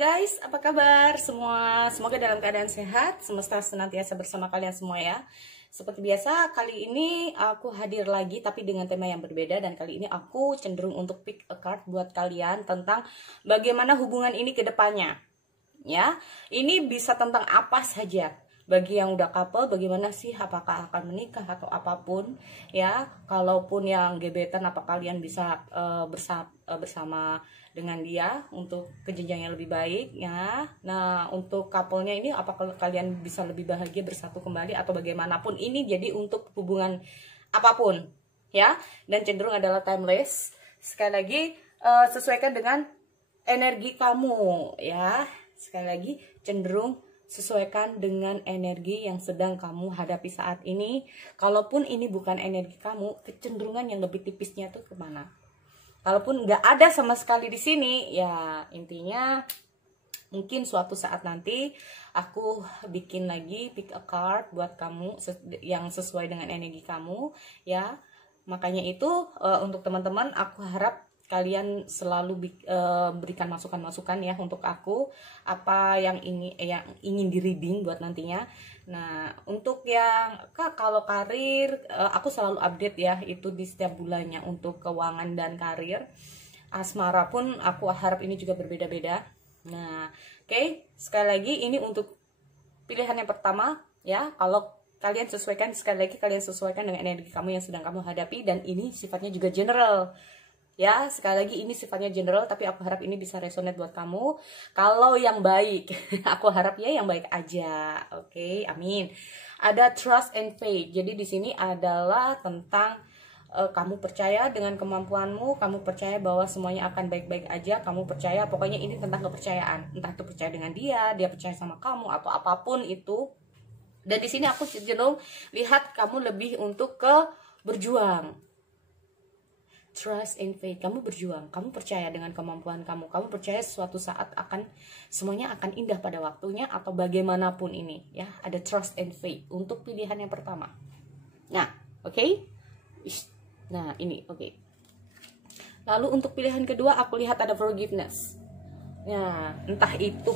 guys, apa kabar semua? Semoga dalam keadaan sehat, semesta senantiasa bersama kalian semua ya. Seperti biasa, kali ini aku hadir lagi tapi dengan tema yang berbeda. Dan kali ini aku cenderung untuk pick a card buat kalian tentang bagaimana hubungan ini ke depannya. Ya, ini bisa tentang apa saja. Bagi yang udah couple, bagaimana sih, apakah akan menikah atau apapun ya. Kalaupun yang gebetan, apa kalian bisa bersama dengan dia untuk ke jenjang yang lebih baik ya. Nah, untuk couple-nya ini apakah kalian bisa lebih bahagia bersatu kembali atau bagaimanapun ini, jadi untuk hubungan apapun ya. Dan cenderung adalah timeless. Sekali lagi sesuaikan dengan energi kamu ya. Sekali lagi cenderung sesuaikan dengan energi yang sedang kamu hadapi saat ini. Kalaupun ini bukan energi kamu, kecenderungan yang lebih tipisnya tuh kemana? Kalaupun nggak ada sama sekali di sini, ya intinya mungkin suatu saat nanti aku bikin lagi pick a card buat kamu yang sesuai dengan energi kamu ya. Makanya itu untuk teman-teman, aku harap kalian selalu berikan masukan-masukan ya untuk aku, apa yang ingin di reading buat nantinya. Nah, untuk yang kalau karir, aku selalu update ya, itu di setiap bulannya untuk keuangan dan karir. Asmara pun aku harap ini juga berbeda-beda. Nah, oke, sekali lagi ini untuk pilihan yang pertama ya. Kalau kalian sesuaikan, sekali lagi kalian sesuaikan dengan energi kamu yang sedang kamu hadapi, dan ini sifatnya juga general. Ya, sekali lagi ini sifatnya general, tapi aku harap ini bisa resonate buat kamu. Kalau yang baik, aku harap ya yang baik aja. Oke, amin. Ada trust and faith. Jadi di sini adalah tentang kamu percaya dengan kemampuanmu, kamu percaya bahwa semuanya akan baik-baik aja, kamu percaya, pokoknya ini tentang kepercayaan. Entah itu percaya dengan dia percaya sama kamu atau apapun itu. Dan di sini aku cenderung lihat kamu lebih untuk ke berjuang. Trust and faith, kamu berjuang, kamu percaya dengan kemampuan kamu percaya suatu saat semuanya akan indah pada waktunya atau bagaimanapun ini ya. Ada trust and faith untuk pilihan yang pertama. Nah, oke. Nah, ini oke. Lalu untuk pilihan kedua aku lihat ada forgiveness. Nah, entah itu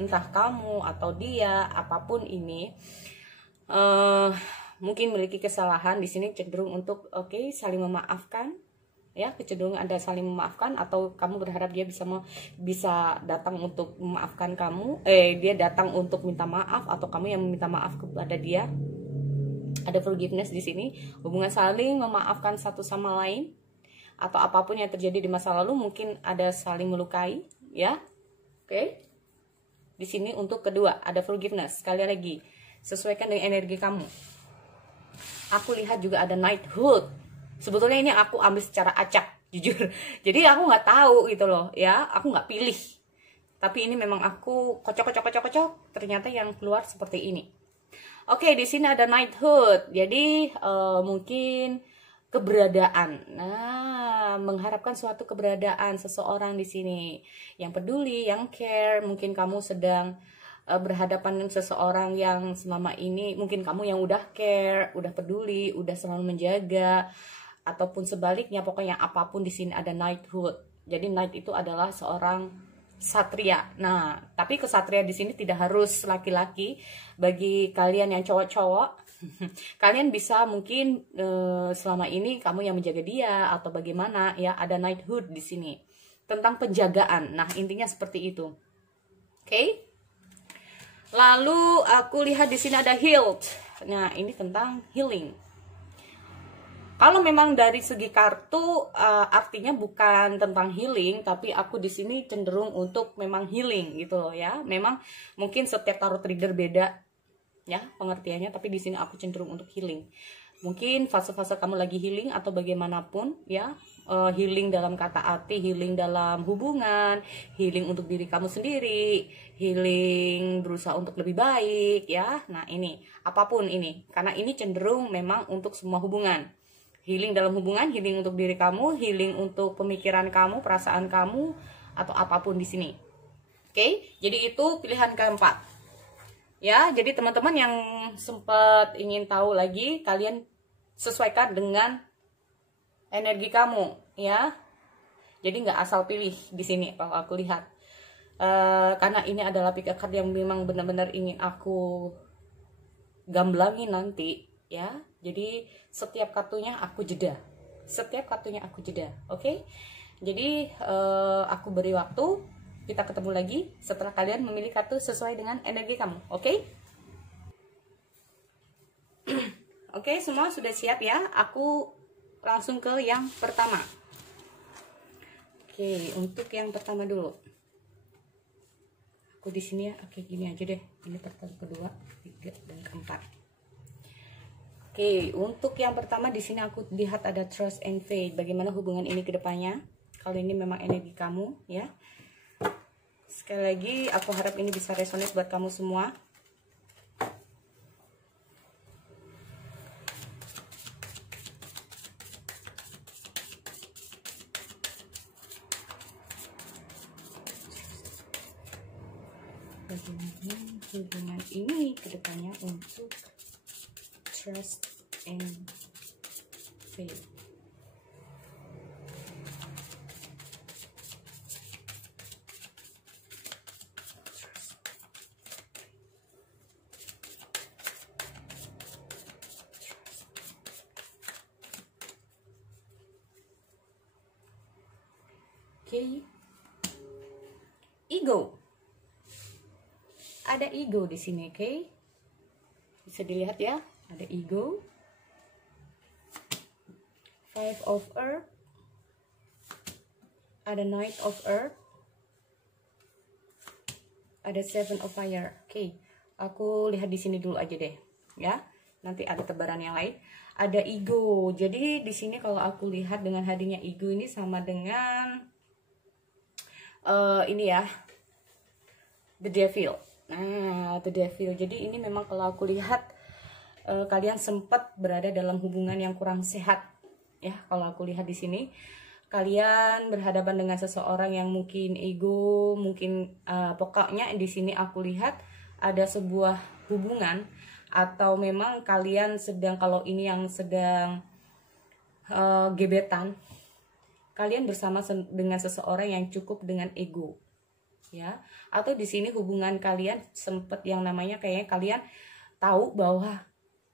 entah kamu atau dia, apapun ini mungkin memiliki kesalahan. Di sini cenderung untuk saling memaafkan ya, kecenderungan ada saling memaafkan, atau kamu berharap dia bisa datang untuk memaafkan kamu, dia datang untuk minta maaf, atau kamu yang meminta maaf kepada dia. Ada forgiveness di sini, hubungan saling memaafkan satu sama lain, atau apapun yang terjadi di masa lalu, mungkin ada saling melukai ya. Oke. Di sini untuk kedua ada forgiveness. Sekali lagi, sesuaikan dengan energi kamu. Aku lihat juga ada knighthood. Sebetulnya ini aku ambil secara acak, jujur. Jadi aku nggak tahu gitu loh ya, aku nggak pilih. Tapi ini memang aku kocok, ternyata yang keluar seperti ini. Oke, di sini ada knighthood. Jadi mungkin keberadaan. Nah, mengharapkan suatu keberadaan seseorang di sini yang peduli, yang care. Mungkin kamu sedang berhadapan dengan seseorang yang selama ini mungkin kamu yang udah care, udah peduli, udah selalu menjaga, ataupun sebaliknya, pokoknya apapun di sini ada knighthood. Jadi knight itu adalah seorang satria. Nah, tapi kesatria di sini tidak harus laki-laki. Bagi kalian yang cowok-cowok, kalian bisa mungkin selama ini kamu yang menjaga dia atau bagaimana ya, ada knighthood di sini. Tentang penjagaan. Nah, intinya seperti itu. Oke? Lalu aku lihat di sini ada healed. Nah, ini tentang healing. Kalau memang dari segi kartu artinya bukan tentang healing, tapi aku di sini cenderung untuk memang healing gitu loh ya. Memang mungkin setiap tarot reader beda ya pengertiannya, tapi di sini aku cenderung untuk healing. Mungkin fase-fase kamu lagi healing atau bagaimanapun ya. Healing dalam kata arti, healing dalam hubungan, healing untuk diri kamu sendiri, healing berusaha untuk lebih baik ya. Nah, ini apapun ini, karena ini cenderung memang untuk semua hubungan. Healing dalam hubungan, healing untuk diri kamu, healing untuk pemikiran kamu, perasaan kamu, atau apapun di sini. Oke, jadi itu pilihan keempat. Ya, jadi teman-teman yang sempat ingin tahu lagi, kalian sesuaikan dengan energi kamu, ya. Jadi nggak asal pilih di sini kalau aku lihat. Karena ini adalah pick a card yang memang benar-benar ingin aku gamblangi nanti ya. Jadi setiap kartunya aku jeda. Oke? Jadi aku beri waktu, kita ketemu lagi setelah kalian memilih kartu sesuai dengan energi kamu. Oke? Oke, semua sudah siap ya? Aku langsung ke yang pertama. Oke, untuk yang pertama dulu. Aku di sini ya. Oke, gini aja deh. Ini pertama, kedua, ketiga, dan keempat. Oke, untuk yang pertama di sini aku lihat ada trust and faith. Bagaimana hubungan ini ke depannya? Kalau ini memang energi kamu ya. Sekali lagi aku harap ini bisa resonate buat kamu semua. Bagaimana hubungan ini ke depannya untuk trust and faith. Oke. Ego. Ada ego di sini, oke? Bisa dilihat ya, ada ego. Five of Earth. Ada Knight of Earth. Ada Seven of Fire. Oke. Aku lihat di sini dulu aja deh, ya. Nanti ada tebaran yang lain. Ada ego. Jadi di sini kalau aku lihat dengan hadirnya ego ini sama dengan ini ya, The Devil. Nah, The Devil. Jadi ini memang kalau aku lihat kalian sempat berada dalam hubungan yang kurang sehat ya. Kalau aku lihat di sini kalian berhadapan dengan seseorang yang mungkin ego, mungkin pokoknya di sini aku lihat ada sebuah hubungan, atau memang kalian sedang, kalau ini yang sedang gebetan, kalian bersama dengan seseorang yang cukup dengan ego ya. Atau di sini hubungan kalian sempet yang namanya kayaknya kalian tahu bahwa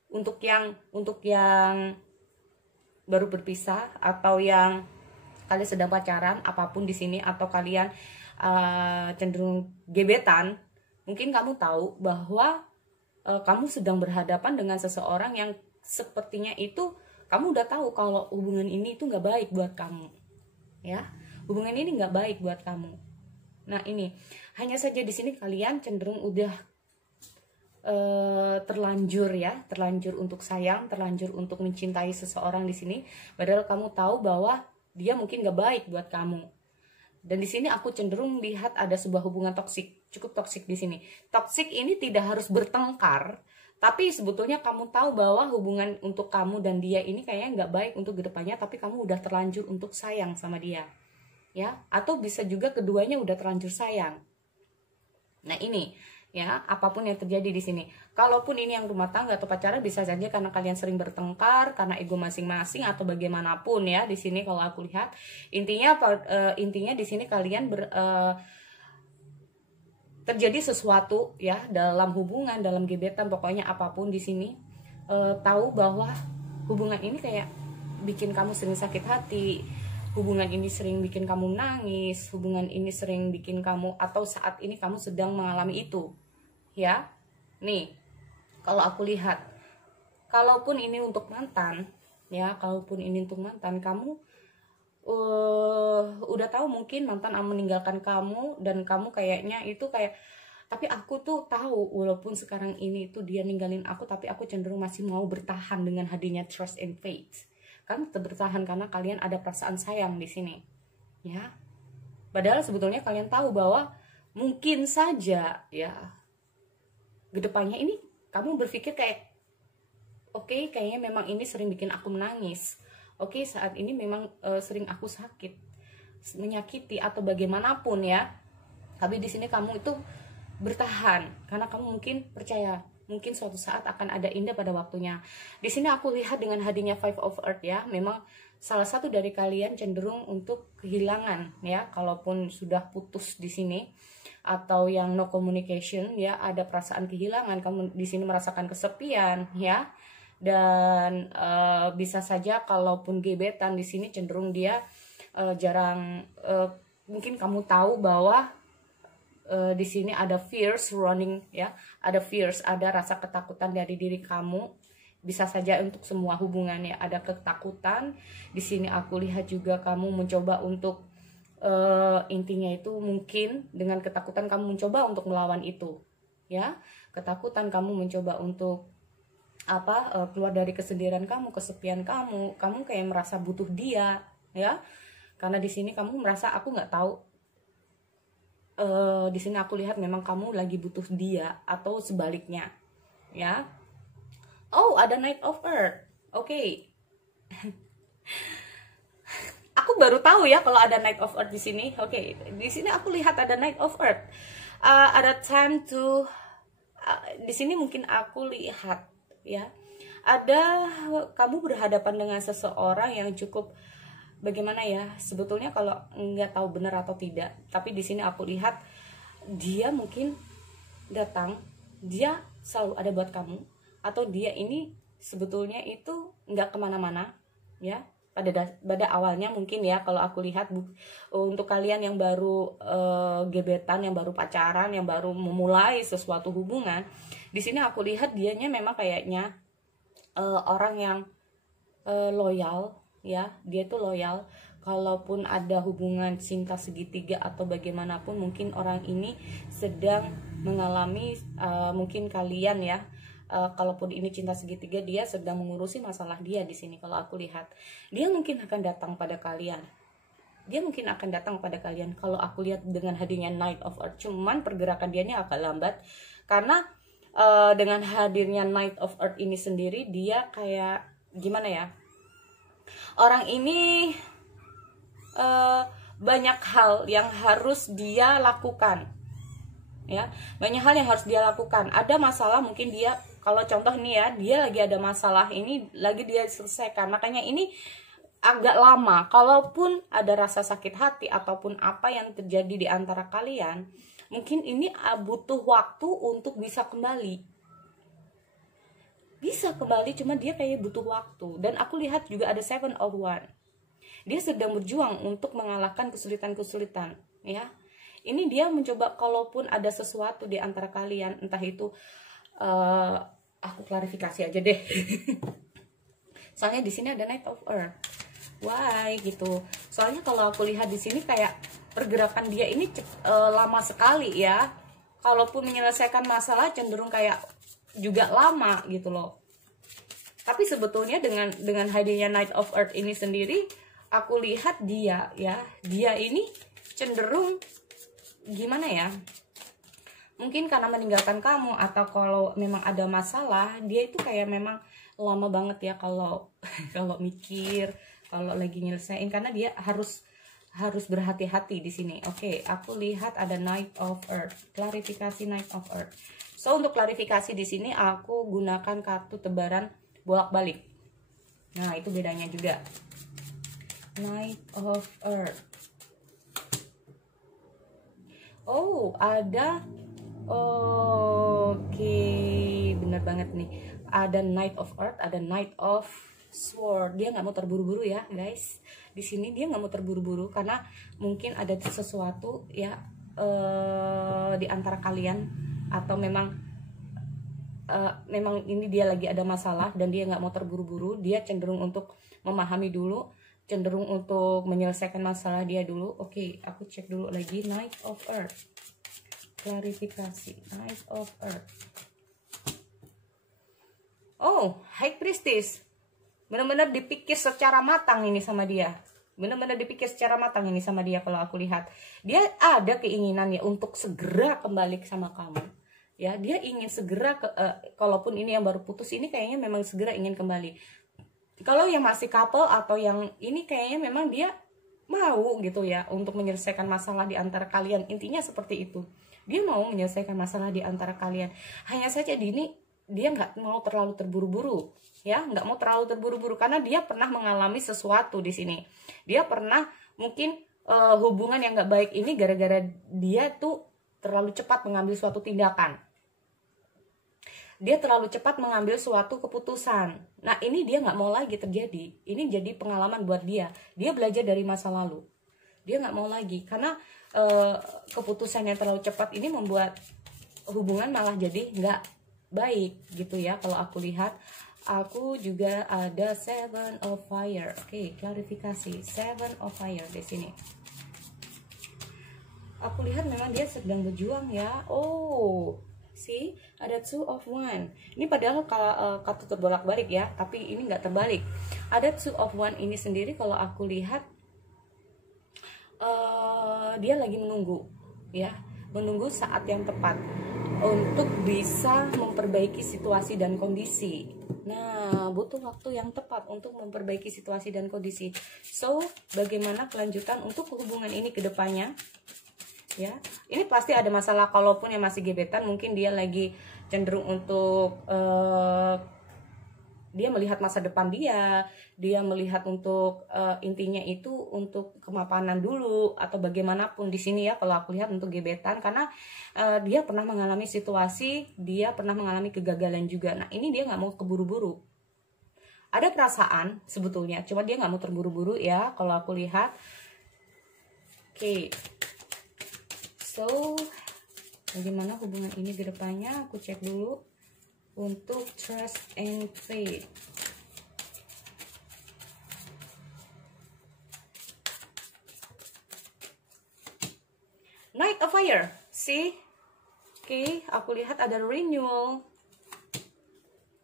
untuk yang baru berpisah atau yang kalian sedang pacaran apapun di sini, atau kalian cenderung gebetan, mungkin kamu tahu bahwa kamu sedang berhadapan dengan seseorang yang sepertinya itu kamu udah tahu kalau hubungan ini itu nggak baik buat kamu ya. Hubungan ini nggak baik buat kamu. Nah ini hanya saja di sini kalian cenderung udah terlanjur ya, terlanjur untuk sayang, terlanjur untuk mencintai seseorang di sini, padahal kamu tahu bahwa dia mungkin nggak baik buat kamu. Dan di sini aku cenderung lihat ada sebuah hubungan toksik, cukup toksik di sini. Toksik ini tidak harus bertengkar, tapi sebetulnya kamu tahu bahwa hubungan untuk kamu dan dia ini kayaknya nggak baik untuk kedepannya, tapi kamu udah terlanjur untuk sayang sama dia. Ya, atau bisa juga keduanya udah terlanjur sayang. Nah ini ya, apapun yang terjadi di sini, kalaupun ini yang rumah tangga atau pacaran, bisa saja karena kalian sering bertengkar karena ego masing-masing atau bagaimanapun ya. Di sini kalau aku lihat intinya di sini kalian terjadi sesuatu ya dalam hubungan, dalam gebetan, pokoknya apapun di sini, tahu bahwa hubungan ini kayak bikin kamu sering sakit hati. Hubungan ini sering bikin kamu nangis, hubungan ini sering bikin kamu, atau saat ini kamu sedang mengalami itu, ya. Nih, kalau aku lihat, kalaupun ini untuk mantan, ya, kalaupun ini untuk mantan, kamu udah tahu mungkin mantan meninggalkan kamu, dan kamu kayaknya itu kayak, tapi aku tuh tahu walaupun sekarang ini tuh dia ninggalin aku, tapi aku cenderung masih mau bertahan dengan hadirnya trust and faith. Kan bertahan karena kalian ada perasaan sayang di sini ya. Padahal sebetulnya kalian tahu bahwa mungkin saja ya kedepannya ini kamu berpikir kayak oke, kayaknya memang ini sering bikin aku menangis, oke, saat ini memang sering aku sakit, menyakiti atau bagaimanapun ya. Tapi di sini kamu itu bertahan karena kamu mungkin percaya mungkin suatu saat akan ada indah pada waktunya. Di sini aku lihat dengan hadirnya Five of Earth ya, memang salah satu dari kalian cenderung untuk kehilangan ya, kalaupun sudah putus di sini atau yang no communication ya, ada perasaan kehilangan, kamu di sini merasakan kesepian ya. Dan bisa saja kalaupun gebetan di sini cenderung dia jarang, mungkin kamu tahu bahwa di sini ada fears running ya, ada fears, ada rasa ketakutan dari diri kamu. Bisa saja untuk semua hubungan ya, ada ketakutan. Di sini aku lihat juga kamu mencoba untuk intinya itu mungkin dengan ketakutan kamu mencoba untuk melawan itu ya. Ketakutan kamu mencoba untuk keluar dari kesendirian kamu, kesepian kamu kayak merasa butuh dia ya. Karena di sini kamu merasa aku nggak tahu. Di sini aku lihat memang kamu lagi butuh dia atau sebaliknya ya. Oh, ada Knight of Earth. Oke. Aku baru tahu ya kalau ada Knight of Earth di sini. Oke, di sini aku lihat ada Knight of Earth. Ada time to di sini mungkin aku lihat ya. Ada kamu berhadapan dengan seseorang yang cukup bagaimana ya, sebetulnya kalau nggak tahu benar atau tidak, tapi di sini aku lihat dia mungkin datang, dia selalu ada buat kamu, atau dia ini sebetulnya itu nggak kemana-mana ya. Pada awalnya mungkin ya, kalau aku lihat untuk kalian yang baru gebetan, yang baru pacaran, yang baru memulai sesuatu hubungan, di sini aku lihat dianya memang kayaknya orang yang loyal ya. Dia itu loyal, kalaupun ada hubungan cinta segitiga atau bagaimanapun, mungkin orang ini sedang mengalami mungkin kalian ya, kalaupun ini cinta segitiga, dia sedang mengurusi masalah dia di sini. Kalau aku lihat dia mungkin akan datang pada kalian, kalau aku lihat dengan hadirnya Knight of Earth. Cuman pergerakan dia ini agak lambat karena dengan hadirnya Knight of Earth ini sendiri, dia kayak gimana ya, orang ini banyak hal yang harus dia lakukan ya, banyak hal yang harus dia lakukan. Ada masalah mungkin dia, kalau contoh nih ya, dia lagi ada masalah ini lagi dia selesaikan, makanya ini agak lama. Kalaupun ada rasa sakit hati ataupun apa yang terjadi di antara kalian, mungkin ini butuh waktu untuk bisa kembali, cuma dia kayak butuh waktu. Dan aku lihat juga ada Seven of Wands, dia sedang berjuang untuk mengalahkan kesulitan-kesulitan ya. Ini dia mencoba, kalaupun ada sesuatu di antara kalian, entah itu aku klarifikasi aja deh. Soalnya di sini ada Knight of Earth. Why gitu? Soalnya kalau aku lihat di sini kayak pergerakan dia ini lama sekali ya. Kalaupun menyelesaikan masalah cenderung kayak juga lama gitu loh. Tapi sebetulnya dengan hadirnya Knight of Earth ini sendiri, aku lihat dia ini cenderung gimana ya, mungkin karena meninggalkan kamu, atau kalau memang ada masalah, dia itu kayak memang lama banget ya kalau kalau mikir, kalau lagi nyelesain, karena dia harus berhati-hati di sini. Oke, aku lihat ada Knight of Earth, klarifikasi Knight of Earth. So untuk klarifikasi di sini aku gunakan kartu tebaran bolak-balik. Nah, itu bedanya juga. Knight of Earth. Oh, ada. Oke, bener banget nih. Ada Knight of Earth, ada Knight of Sword. Dia nggak mau terburu-buru ya, guys. Di sini dia nggak mau terburu-buru karena mungkin ada sesuatu ya di antara kalian, atau memang ini dia lagi ada masalah dan dia nggak mau terburu-buru. Dia cenderung untuk memahami dulu, cenderung untuk menyelesaikan masalah dia dulu. Oke, aku cek dulu lagi Knight of Earth. Klarifikasi Knight of Earth. Oh, High Priestess. Benar-benar dipikir secara matang ini sama dia. Kalau aku lihat. Dia ada keinginan ya untuk segera kembali sama kamu. Ya, dia ingin segera kalaupun ini yang baru putus ini kayaknya memang segera ingin kembali. Kalau yang masih couple atau yang ini kayaknya memang dia mau gitu ya untuk menyelesaikan masalah di antara kalian. Intinya seperti itu. Dia mau menyelesaikan masalah di antara kalian. Hanya saja di ini dia nggak mau terlalu terburu-buru, ya, nggak mau terlalu terburu-buru karena dia pernah mengalami sesuatu di sini. Dia pernah mungkin hubungan yang nggak baik ini gara-gara dia tuh terlalu cepat mengambil suatu tindakan. Dia terlalu cepat mengambil suatu keputusan. Nah, ini dia nggak mau lagi terjadi. Ini jadi pengalaman buat dia. Dia belajar dari masa lalu. Dia nggak mau lagi karena keputusan yang terlalu cepat ini membuat hubungan malah jadi nggak baik gitu ya. Kalau aku lihat, aku juga ada Seven of Fire. Oke, klarifikasi Seven of Fire di sini. Aku lihat memang dia sedang berjuang ya. Oh, see, ada Two of One. Ini padahal kalau kartu terbolak-balik ya, tapi ini nggak terbalik. Ada Two of One ini sendiri kalau aku lihat dia lagi menunggu ya, menunggu saat yang tepat untuk bisa memperbaiki situasi dan kondisi. Nah, butuh waktu yang tepat untuk memperbaiki situasi dan kondisi. So, bagaimana kelanjutan untuk hubungan ini ke depannya? Ya, ini pasti ada masalah. Kalaupun yang masih gebetan, mungkin dia lagi cenderung untuk dia melihat masa depan dia melihat untuk intinya itu untuk kemapanan dulu atau bagaimanapun di sini ya. Kalau aku lihat untuk gebetan, karena dia pernah mengalami situasi, dia pernah mengalami kegagalan juga. Nah, ini dia nggak mau keburu-buru. Ada perasaan sebetulnya, cuma dia nggak mau terburu-buru ya. Kalau aku lihat, oke. So, bagaimana hubungan ini ke depannya? Aku cek dulu untuk trust and faith. Knight of Fire, see? Oke, aku lihat ada renewal.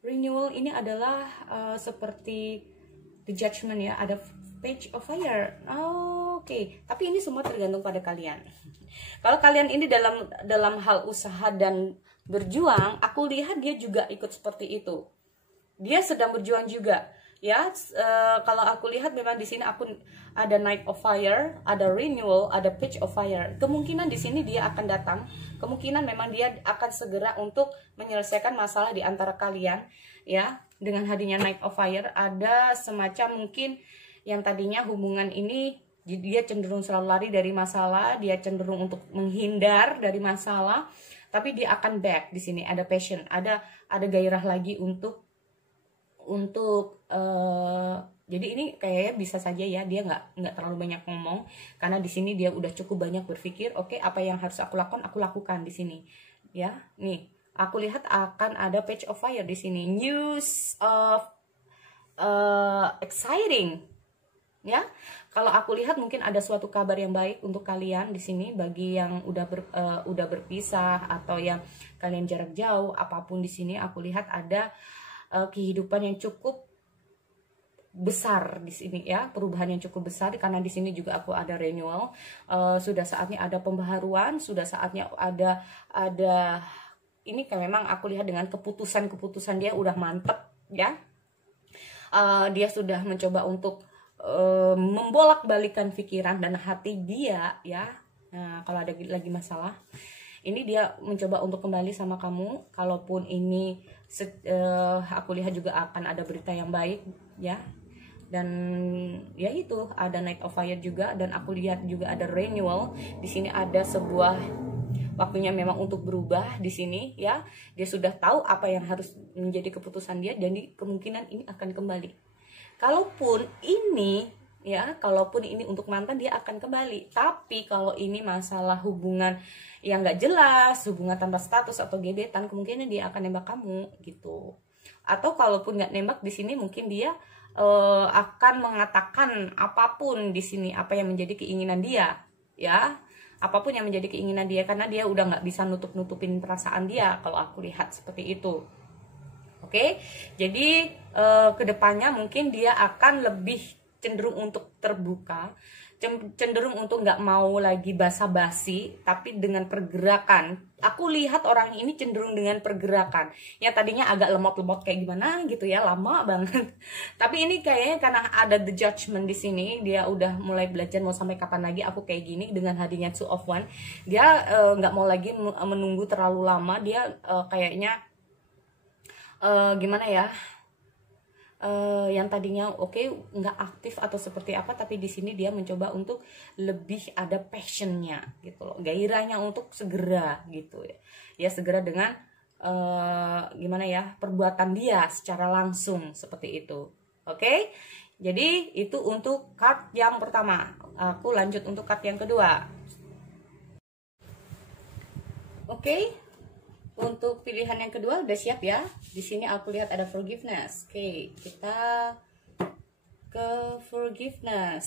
Renewal ini adalah seperti the judgment ya, ada Page of Fire. Oke, tapi ini semua tergantung pada kalian. Kalau kalian ini dalam hal usaha dan berjuang, aku lihat dia juga ikut seperti itu. Dia sedang berjuang juga, ya. Kalau aku lihat memang di sini aku ada Knight of Fire, ada Renewal, ada Page of Fire. Kemungkinan di sini dia akan datang. Kemungkinan memang dia akan segera untuk menyelesaikan masalah di antara kalian, ya. Dengan hadirnya Knight of Fire, ada semacam mungkin yang tadinya hubungan ini dia cenderung selalu lari dari masalah, dia cenderung untuk menghindar dari masalah, tapi dia akan back di sini. Ada passion, ada gairah lagi untuk jadi ini kayaknya bisa saja ya, dia nggak terlalu banyak ngomong karena di sini dia udah cukup banyak berpikir. Oke, apa yang harus aku lakukan di sini ya. Nih, aku lihat akan ada Page of Fire di sini, news of exciting ya. Kalau aku lihat mungkin ada suatu kabar yang baik untuk kalian di sini, bagi yang udah berpisah atau yang kalian jarak jauh, apapun di sini aku lihat ada kehidupan yang cukup besar di sini ya, perubahan yang cukup besar karena di sini juga aku ada renewal. Sudah saatnya ada pembaharuan, sudah saatnya ada ini kan memang aku lihat dengan keputusan dia udah mantep ya. Dia sudah mencoba untuk membolak-balikan pikiran dan hati dia ya. Nah, kalau ada lagi masalah, ini dia mencoba untuk kembali sama kamu. Kalaupun ini aku lihat juga akan ada berita yang baik ya. Dan ya itu ada Knight of Fire juga, dan aku lihat juga ada renewal. Di sini ada sebuah waktunya memang untuk berubah di sini ya. Dia sudah tahu apa yang harus menjadi keputusan dia, jadi kemungkinan ini akan kembali. Kalaupun ini untuk mantan, dia akan kembali. Tapi kalau ini masalah hubungan yang nggak jelas, hubungan tanpa status atau gebetan, kemungkinan dia akan nembak kamu gitu. Atau kalaupun nggak nembak di sini, mungkin dia akan mengatakan apapun di sini, apa yang menjadi keinginan dia ya, apapun yang menjadi keinginan dia, karena dia udah nggak bisa nutupin perasaan dia. Kalau aku lihat seperti itu. Oke, jadi kedepannya mungkin dia akan lebih cenderung untuk terbuka, cenderung untuk nggak mau lagi basa-basi, tapi dengan pergerakan. Aku lihat orang ini cenderung dengan pergerakan. Yang tadinya agak lemot-lemot kayak gimana gitu ya, lama banget. Tapi ini kayaknya karena ada the judgment di sini, dia udah mulai belajar mau sampai kapan lagi aku kayak gini. Dengan hadirnya Two of One, dia nggak mau lagi menunggu terlalu lama. Dia kayaknya gimana ya, yang tadinya nggak aktif atau seperti apa, tapi di sini dia mencoba untuk lebih ada passionnya gitu loh, gairahnya untuk segera gitu ya, segera dengan gimana ya, perbuatan dia secara langsung seperti itu. Oke, jadi itu untuk card yang pertama. Aku lanjut untuk card yang kedua. Oke, untuk pilihan yang kedua udah siap ya. Di sini aku lihat ada forgiveness. Oke, kita ke forgiveness.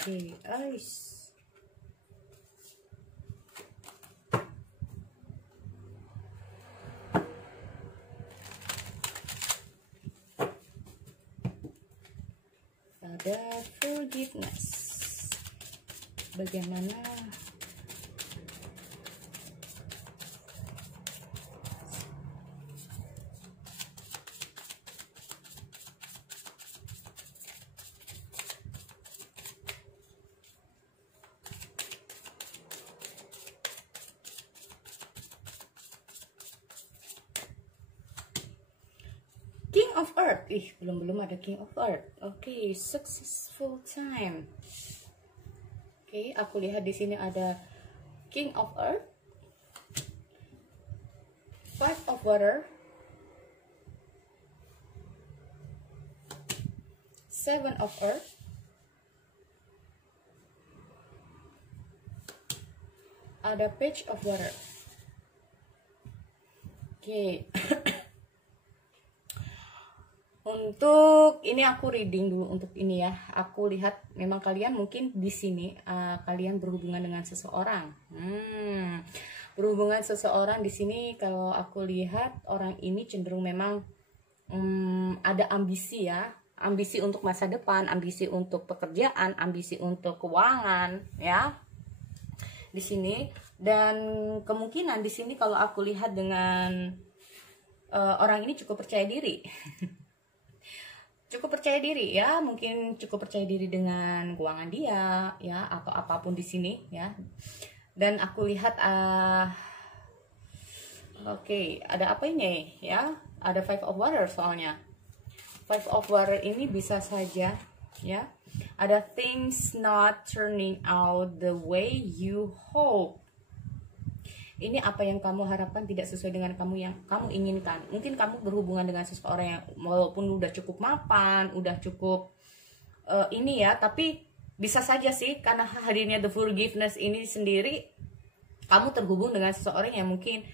Oke, guys. Ada forgiveness. Bagaimana King of Earth? Belum ada King of Earth. Oke, successful time. Oke, aku lihat di sini ada King of Earth, Five of Water, Seven of Earth, ada Page of Water. Oke. Untuk ini aku reading dulu untuk ini ya. Aku lihat memang kalian mungkin di sini kalian berhubungan dengan seseorang. Berhubungan seseorang di sini, kalau aku lihat orang ini cenderung memang ada ambisi ya. Ambisi untuk masa depan, ambisi untuk pekerjaan, ambisi untuk keuangan ya. Di sini, dan kemungkinan di sini kalau aku lihat dengan orang ini cukup percaya diri. Cukup percaya diri ya, mungkin cukup percaya diri dengan keuangan dia ya, atau apapun di sini ya. Dan aku lihat oke, ada apa ini ya, ada Five of Water soalnya. Five of Water ini bisa saja ya, ada things not turning out the way you hope. Ini apa yang kamu harapkan tidak sesuai dengan yang kamu inginkan. Mungkin kamu berhubungan dengan seseorang yang walaupun udah cukup mapan, udah cukup ini ya, tapi bisa saja sih karena hadirnya the forgiveness ini sendiri, kamu terhubung dengan seseorang yang mungkin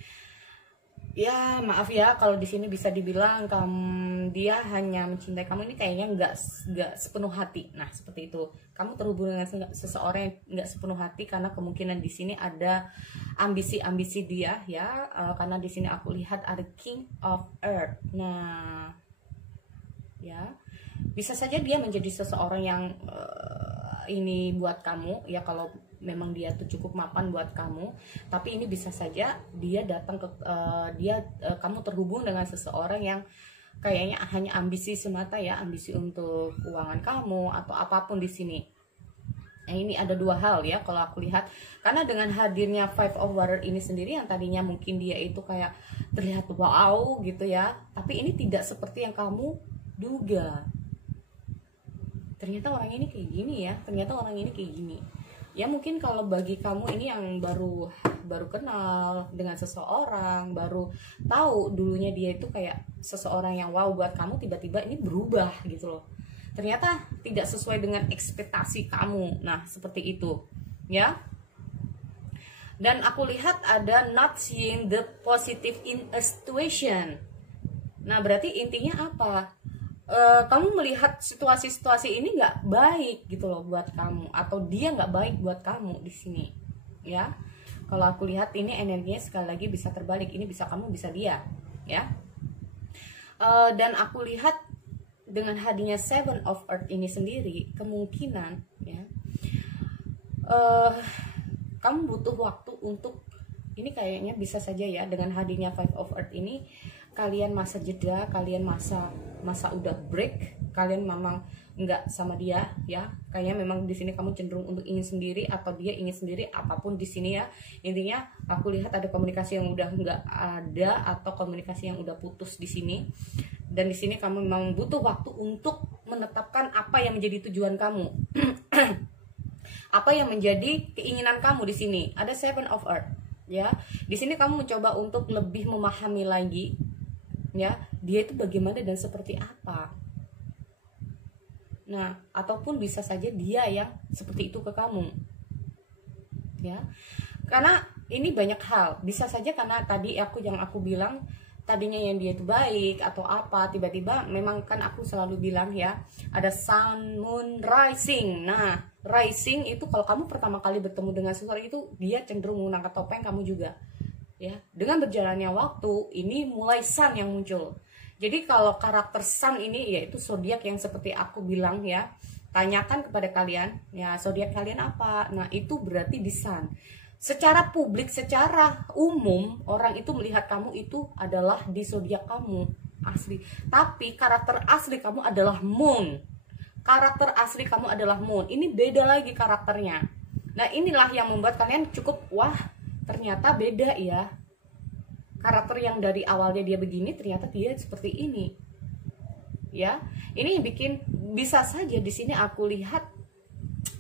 ya, maaf ya kalau di sini bisa dibilang dia hanya mencintai kamu ini kayaknya nggak sepenuh hati. Nah seperti itu, kamu terhubung dengan seseorang yang nggak sepenuh hati karena kemungkinan di sini ada ambisi dia ya, karena di sini aku lihat ada King of Earth. Nah ya, bisa saja dia menjadi seseorang yang ini buat kamu ya, kalau memang dia tuh cukup mapan buat kamu. Tapi ini bisa saja dia datang ke kamu terhubung dengan seseorang yang kayaknya hanya ambisi semata ya, ambisi untuk keuangan kamu atau apapun di sini. Nah, ini ada dua hal ya kalau aku lihat, karena dengan hadirnya Five of Water ini sendiri, yang tadinya mungkin dia itu kayak terlihat wow gitu ya, tapi ini tidak seperti yang kamu duga. Ternyata orang ini kayak gini ya, ternyata orang ini kayak gini ya. Mungkin kalau bagi kamu ini yang baru kenal dengan seseorang, baru tahu dulunya dia itu kayak seseorang yang wow buat kamu, tiba-tiba ini berubah gitu loh, ternyata tidak sesuai dengan ekspektasi kamu. Nah seperti itu ya. Dan aku lihat ada not seeing the positive in a situation. Nah berarti intinya apa? Kamu melihat situasi-situasi ini nggak baik gitu loh buat kamu, atau dia nggak baik buat kamu di sini ya. Kalau aku lihat ini energinya sekali lagi bisa terbalik, ini bisa kamu bisa dia ya. Dan aku lihat dengan hadirnya Seven of Earth ini sendiri, kemungkinan ya kamu butuh waktu untuk ini, kayaknya bisa saja ya dengan hadirnya Five of Earth ini kalian masa jeda, kalian masa udah break kalian memang nggak sama dia ya, kayaknya memang di sini kamu cenderung untuk ingin sendiri atau dia ingin sendiri, apapun di sini ya. Intinya aku lihat ada komunikasi yang udah nggak ada atau komunikasi yang udah putus di sini. Dan di sini kamu memang butuh waktu untuk menetapkan apa yang menjadi tujuan kamu. Apa yang menjadi keinginan kamu di sini. Ada Seven of Earth ya. Di sini kamu mencoba untuk lebih memahami lagi ya, dia itu bagaimana dan seperti apa. Nah, ataupun bisa saja dia yang seperti itu ke kamu. Ya. Karena ini banyak hal. Bisa saja karena tadi yang aku bilang tadinya yang dia itu baik atau apa, tiba-tiba memang kan aku selalu bilang ya, ada sun, moon, rising. Nah, rising itu kalau kamu pertama kali bertemu dengan seseorang itu dia cenderung menggunakan topeng, kamu juga. Ya, dengan berjalannya waktu ini mulai sun yang muncul. Jadi kalau karakter sun ini yaitu zodiak yang seperti aku bilang ya, tanyakan kepada kalian ya, zodiak kalian apa. Nah, itu berarti di sun. Secara publik, secara umum orang itu melihat kamu itu adalah di zodiak kamu asli. Tapi karakter asli kamu adalah moon. Karakter asli kamu adalah moon. Ini beda lagi karakternya. Nah, inilah yang membuat kalian cukup wah, ternyata beda ya. Karakter yang dari awalnya dia begini ternyata dia seperti ini. Ya, ini bikin bisa saja di sini aku lihat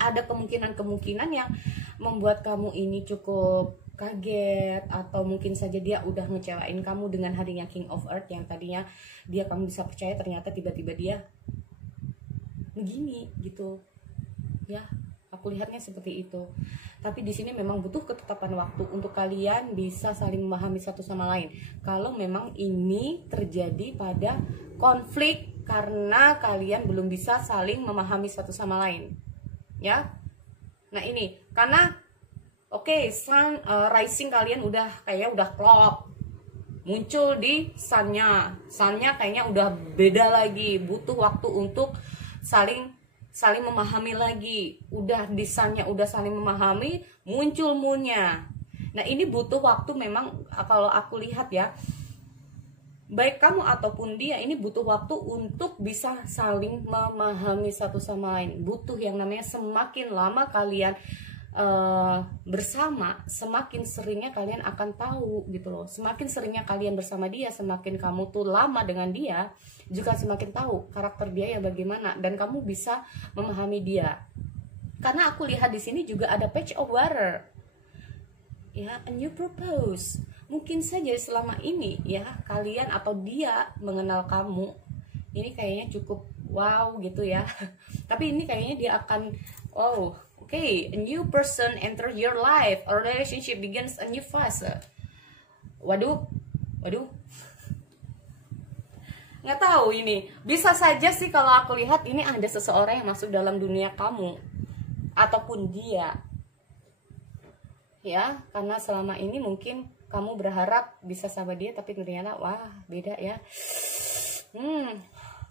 ada kemungkinan yang membuat kamu ini cukup kaget, atau mungkin saja dia udah ngecewain kamu dengan hadirnya King of Earth yang tadinya dia kamu bisa percaya, ternyata tiba-tiba dia begini gitu. Ya, aku lihatnya seperti itu. Tapi di sini memang butuh ketetapan waktu untuk kalian bisa saling memahami satu sama lain. Kalau memang ini terjadi pada konflik karena kalian belum bisa saling memahami satu sama lain. Ya. Nah, ini karena oke, sun rising kalian udah kayaknya udah klop. Muncul di sunnya. Sunnya kayaknya udah beda lagi, butuh waktu untuk saling memahami lagi. Udah di sunnya udah saling memahami, muncul moonnya. Nah, ini butuh waktu memang kalau aku lihat ya, baik kamu ataupun dia ini butuh waktu untuk bisa saling memahami satu sama lain. Butuh yang namanya semakin lama kalian bersama, semakin seringnya kalian akan tahu gitu loh. Semakin seringnya kalian bersama dia, semakin kamu tuh lama dengan dia, juga semakin tahu karakter dia ya bagaimana, dan kamu bisa memahami dia. Karena aku lihat di sini juga ada Page of Water. Ya, a new purpose. Mungkin saja selama ini ya kalian atau dia mengenal kamu ini kayaknya cukup wow gitu ya. Tapi ini kayaknya dia akan a new person enter your life, a relationship begins a new phase. Waduh. Nggak tahu ini. Bisa saja sih kalau aku lihat ini ada seseorang yang masuk dalam dunia kamu ataupun dia. Ya, karena selama ini mungkin kamu berharap bisa sama dia tapi ternyata wah, beda ya.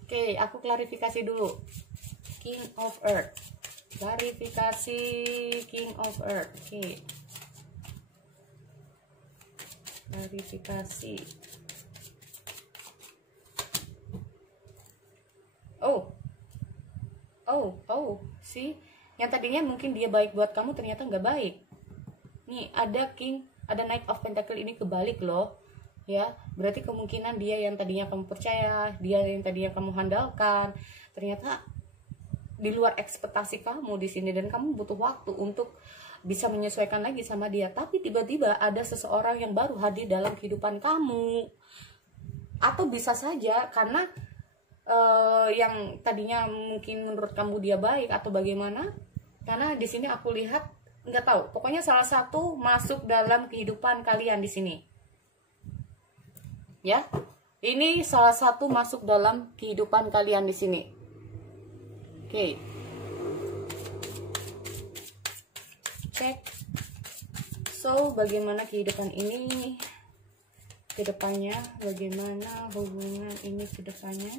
Oke, aku klarifikasi dulu. King of Earth. Klarifikasi King of Earth. Oke. Klarifikasi. See, yang tadinya mungkin dia baik buat kamu ternyata nggak baik. Nih ada King, ada Knight of Pentacle ini kebalik loh. Ya, berarti kemungkinan dia yang tadinya kamu percaya, dia yang tadinya kamu handalkan, ternyata di luar ekspektasi kamu di sini, dan kamu butuh waktu untuk bisa menyesuaikan lagi sama dia. Tapi tiba-tiba ada seseorang yang baru hadir dalam kehidupan kamu. Atau bisa saja karena yang tadinya mungkin menurut kamu dia baik atau bagaimana, karena di sini aku lihat nggak tahu, pokoknya salah satu masuk dalam kehidupan kalian di sini. Ya, ini salah satu masuk dalam kehidupan kalian di sini. Oke. Cek. So, bagaimana kehidupan ini ke depannya? Bagaimana hubungan ini ke depannya?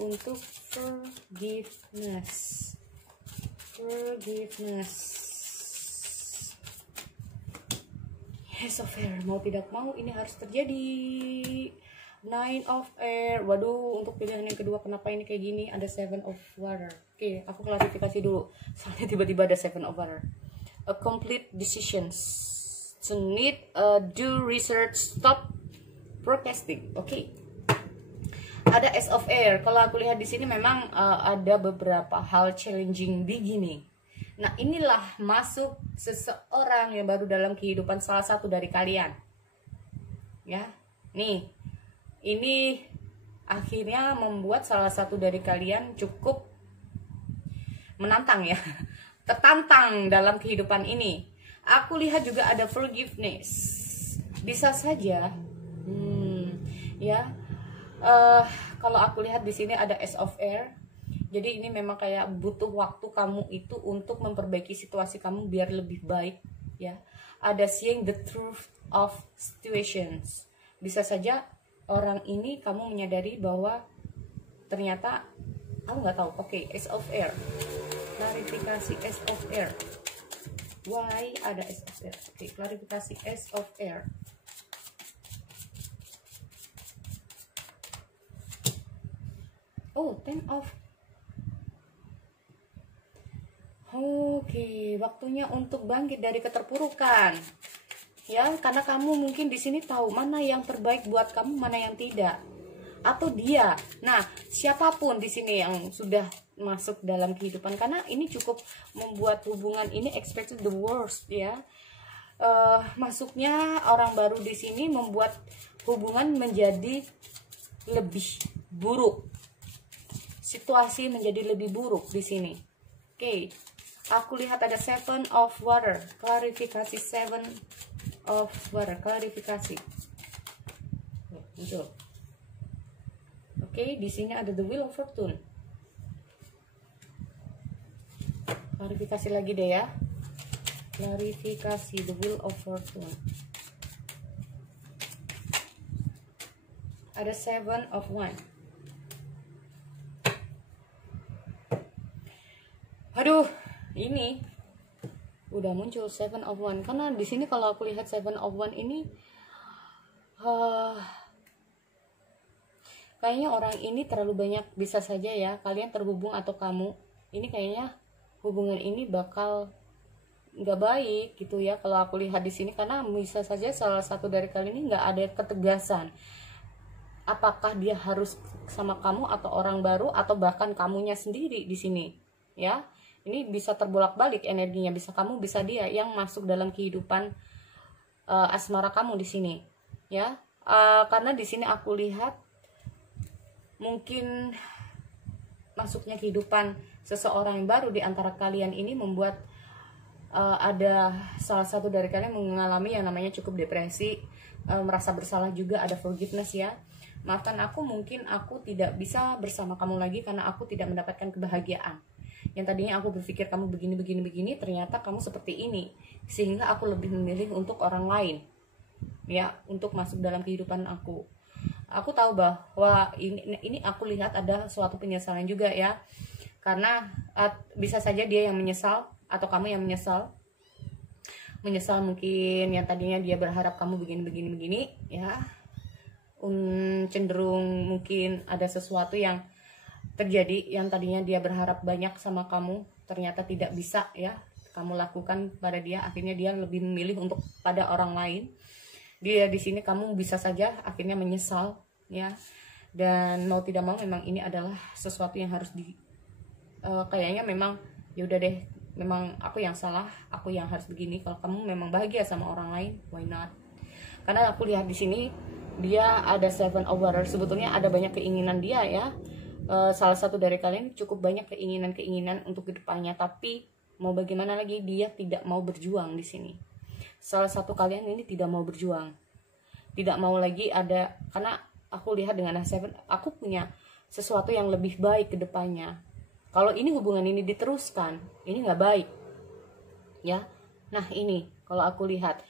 Untuk forgiveness. Yes, of Fire. Mau tidak mau ini harus terjadi. Nine of Air. Waduh, untuk pilihan yang kedua kenapa ini kayak gini? Ada Seven of Water. Oke, aku klarifikasi dulu. Soalnya tiba-tiba ada Seven of Water. A complete decisions. To need do research, stop procrastinating. Oke. Ada Ace of Air. Kalau aku lihat di sini memang ada beberapa hal challenging beginning. Nah, inilah masuk seseorang yang baru dalam kehidupan salah satu dari kalian. Ya. Nih. Ini akhirnya membuat salah satu dari kalian cukup menantang ya. Tertantang dalam kehidupan ini. Aku lihat juga ada forgiveness. Bisa saja. Ya. Kalau aku lihat di sini ada Ace of Air. Jadi ini memang kayak butuh waktu kamu itu untuk memperbaiki situasi kamu biar lebih baik ya. Ada seeing the truth of situations. Bisa saja orang ini kamu menyadari bahwa ternyata aku nggak tahu. Oke, Ace of Air. Klarifikasi Ace of Air. Why ada Ace of Air? Oke, klarifikasi Ace of Air. Oh, Ten of. Oke, waktunya untuk bangkit dari keterpurukan. Ya, karena kamu mungkin di sini tahu mana yang terbaik buat kamu, mana yang tidak. Atau dia. Nah, siapapun di sini yang sudah masuk dalam kehidupan, karena ini cukup membuat hubungan ini expected the worst ya. Masuknya orang baru di sini membuat hubungan menjadi lebih buruk. Situasi menjadi lebih buruk di sini. Oke. Aku lihat ada Seven of Water. Klarifikasi Seven of Water. Klarifikasi. Muncul. Oke, di sini ada The Wheel of Fortune. Klarifikasi lagi deh ya. Klarifikasi The Wheel of Fortune. Ada Seven of Wands. Aduh, ini udah muncul Seven of Wands. Karena di sini kalau aku lihat Seven of Wands ini kayaknya orang ini terlalu banyak, bisa saja ya kalian terhubung atau kamu ini kayaknya hubungan ini bakal nggak baik gitu ya kalau aku lihat di sini, karena bisa saja salah satu dari kalian ini nggak ada ketegasan apakah dia harus sama kamu atau orang baru atau bahkan kamunya sendiri di sini ya. Ini bisa terbolak-balik energinya, bisa kamu bisa dia yang masuk dalam kehidupan asmara kamu di sini ya. Karena di sini aku lihat mungkin masuknya kehidupan seseorang yang baru di antara kalian ini membuat ada salah satu dari kalian mengalami yang namanya cukup depresi, merasa bersalah juga, ada forgiveness ya. Maafkan aku, mungkin aku tidak bisa bersama kamu lagi karena aku tidak mendapatkan kebahagiaan. Yang tadinya aku berpikir kamu begini, ternyata kamu seperti ini, sehingga aku lebih memilih untuk orang lain ya, untuk masuk dalam kehidupan aku. Aku tahu bahwa ini aku lihat ada suatu penyesalan juga ya, karena bisa saja dia yang menyesal atau kamu yang menyesal mungkin yang tadinya dia berharap kamu begini ya. Cenderung mungkin ada sesuatu yang terjadi yang tadinya dia berharap banyak sama kamu, ternyata tidak bisa ya kamu lakukan pada dia, akhirnya dia lebih memilih untuk pada orang lain. Dia di sini kamu bisa saja akhirnya menyesal ya, dan mau tidak mau memang ini adalah sesuatu yang harus kayaknya memang ya udah deh, memang aku yang salah, aku yang harus begini. Kalau kamu memang bahagia sama orang lain, why not? Karena aku lihat di sini dia ada Seven of Water, sebetulnya ada banyak keinginan dia ya. Salah satu dari kalian cukup banyak keinginan untuk kedepannya, tapi mau bagaimana lagi, dia tidak mau berjuang di sini. Salah satu kalian ini tidak mau berjuang, tidak mau lagi ada, karena aku lihat dengan Seven, aku punya sesuatu yang lebih baik kedepannya. Kalau ini hubungan ini diteruskan, ini nggak baik ya. Nah ini kalau aku lihat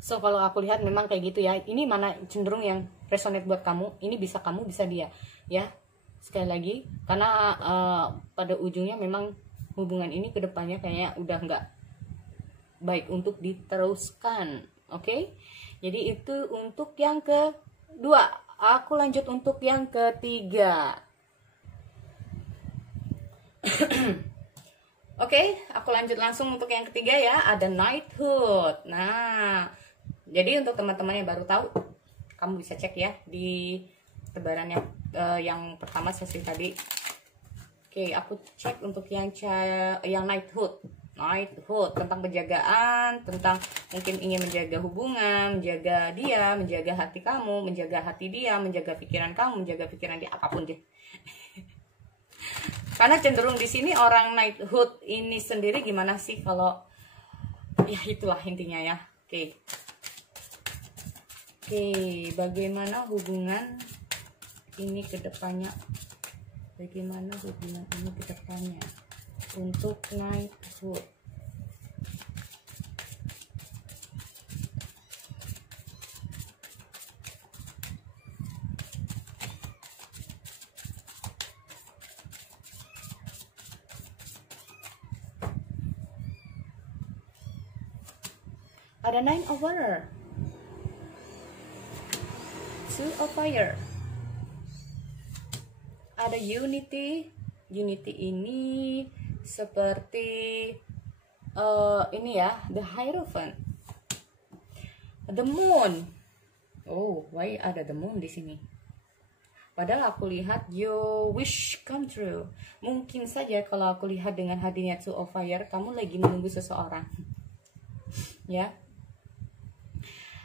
so kalau aku lihat memang kayak gitu ya. Ini mana cenderung yang resonate buat kamu, ini bisa kamu bisa dia ya. Sekali lagi, karena pada ujungnya memang hubungan ini kedepannya kayaknya udah nggak baik untuk diteruskan. Oke, jadi itu untuk yang kedua. Aku lanjut untuk yang ketiga. Oke, aku lanjut langsung untuk yang ketiga ya. Ada knighthood. Nah, jadi untuk teman-teman yang baru tahu, kamu bisa cek ya di tebaran yang pertama sesi tadi. Oke, aku cek untuk yang knighthood. Knighthood tentang penjagaan, tentang mungkin ingin menjaga hubungan, menjaga dia, menjaga hati kamu, menjaga hati dia, menjaga pikiran kamu, menjaga pikiran dia, apapun deh. Karena cenderung di sini orang knighthood ini sendiri gimana sih kalau ya itulah intinya ya. Oke. Oke, bagaimana hubungan ini ke depannya? Bagaimana hubungan ini ke depannya untuk knighthood? Ada 9 of water, 2 of fire, ada unity. Unity ini seperti ini ya, the Hierophant, the moon. Oh, why ada the moon di sini? Padahal aku lihat your wish come true. Mungkin saja kalau aku lihat dengan hadirnya 2 of fire, kamu lagi menunggu seseorang. Ya.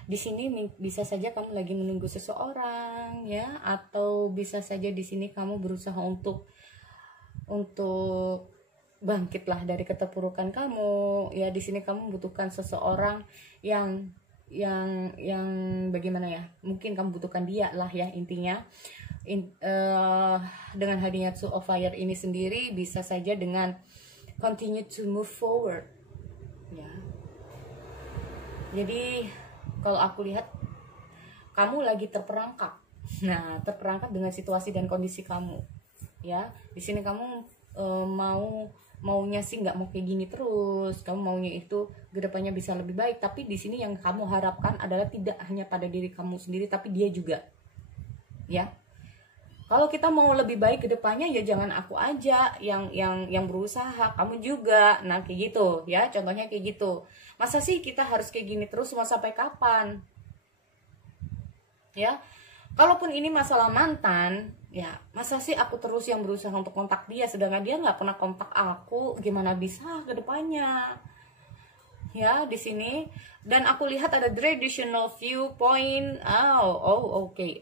Di sini bisa saja kamu lagi menunggu seseorang ya, atau bisa saja di sini kamu berusaha untuk bangkitlah dari keterpurukan kamu ya. Di sini kamu membutuhkan seseorang yang bagaimana ya, mungkin kamu butuhkan dia lah ya intinya. Dengan hadirnya 2 of fire ini sendiri bisa saja dengan continue to move forward ya. Jadi kalau aku lihat kamu lagi terperangkap. Nah, terperangkap dengan situasi dan kondisi kamu. Ya, di sini kamu maunya sih nggak mau kayak gini terus. Kamu maunya itu kedepannya bisa lebih baik. Tapi di sini yang kamu harapkan adalah tidak hanya pada diri kamu sendiri, tapi dia juga. Ya. Kalau kita mau lebih baik kedepannya ya jangan aku aja yang berusaha, kamu juga. Nah, kayak gitu ya. Contohnya kayak gitu. Masa sih kita harus kayak gini terus, mau sampai kapan? Ya, kalaupun ini masalah mantan, ya masa sih aku terus yang berusaha untuk kontak dia, sedangkan dia nggak pernah kontak aku, gimana bisa ke depannya? Ya, di sini. Dan aku lihat ada traditional viewpoint. Okay.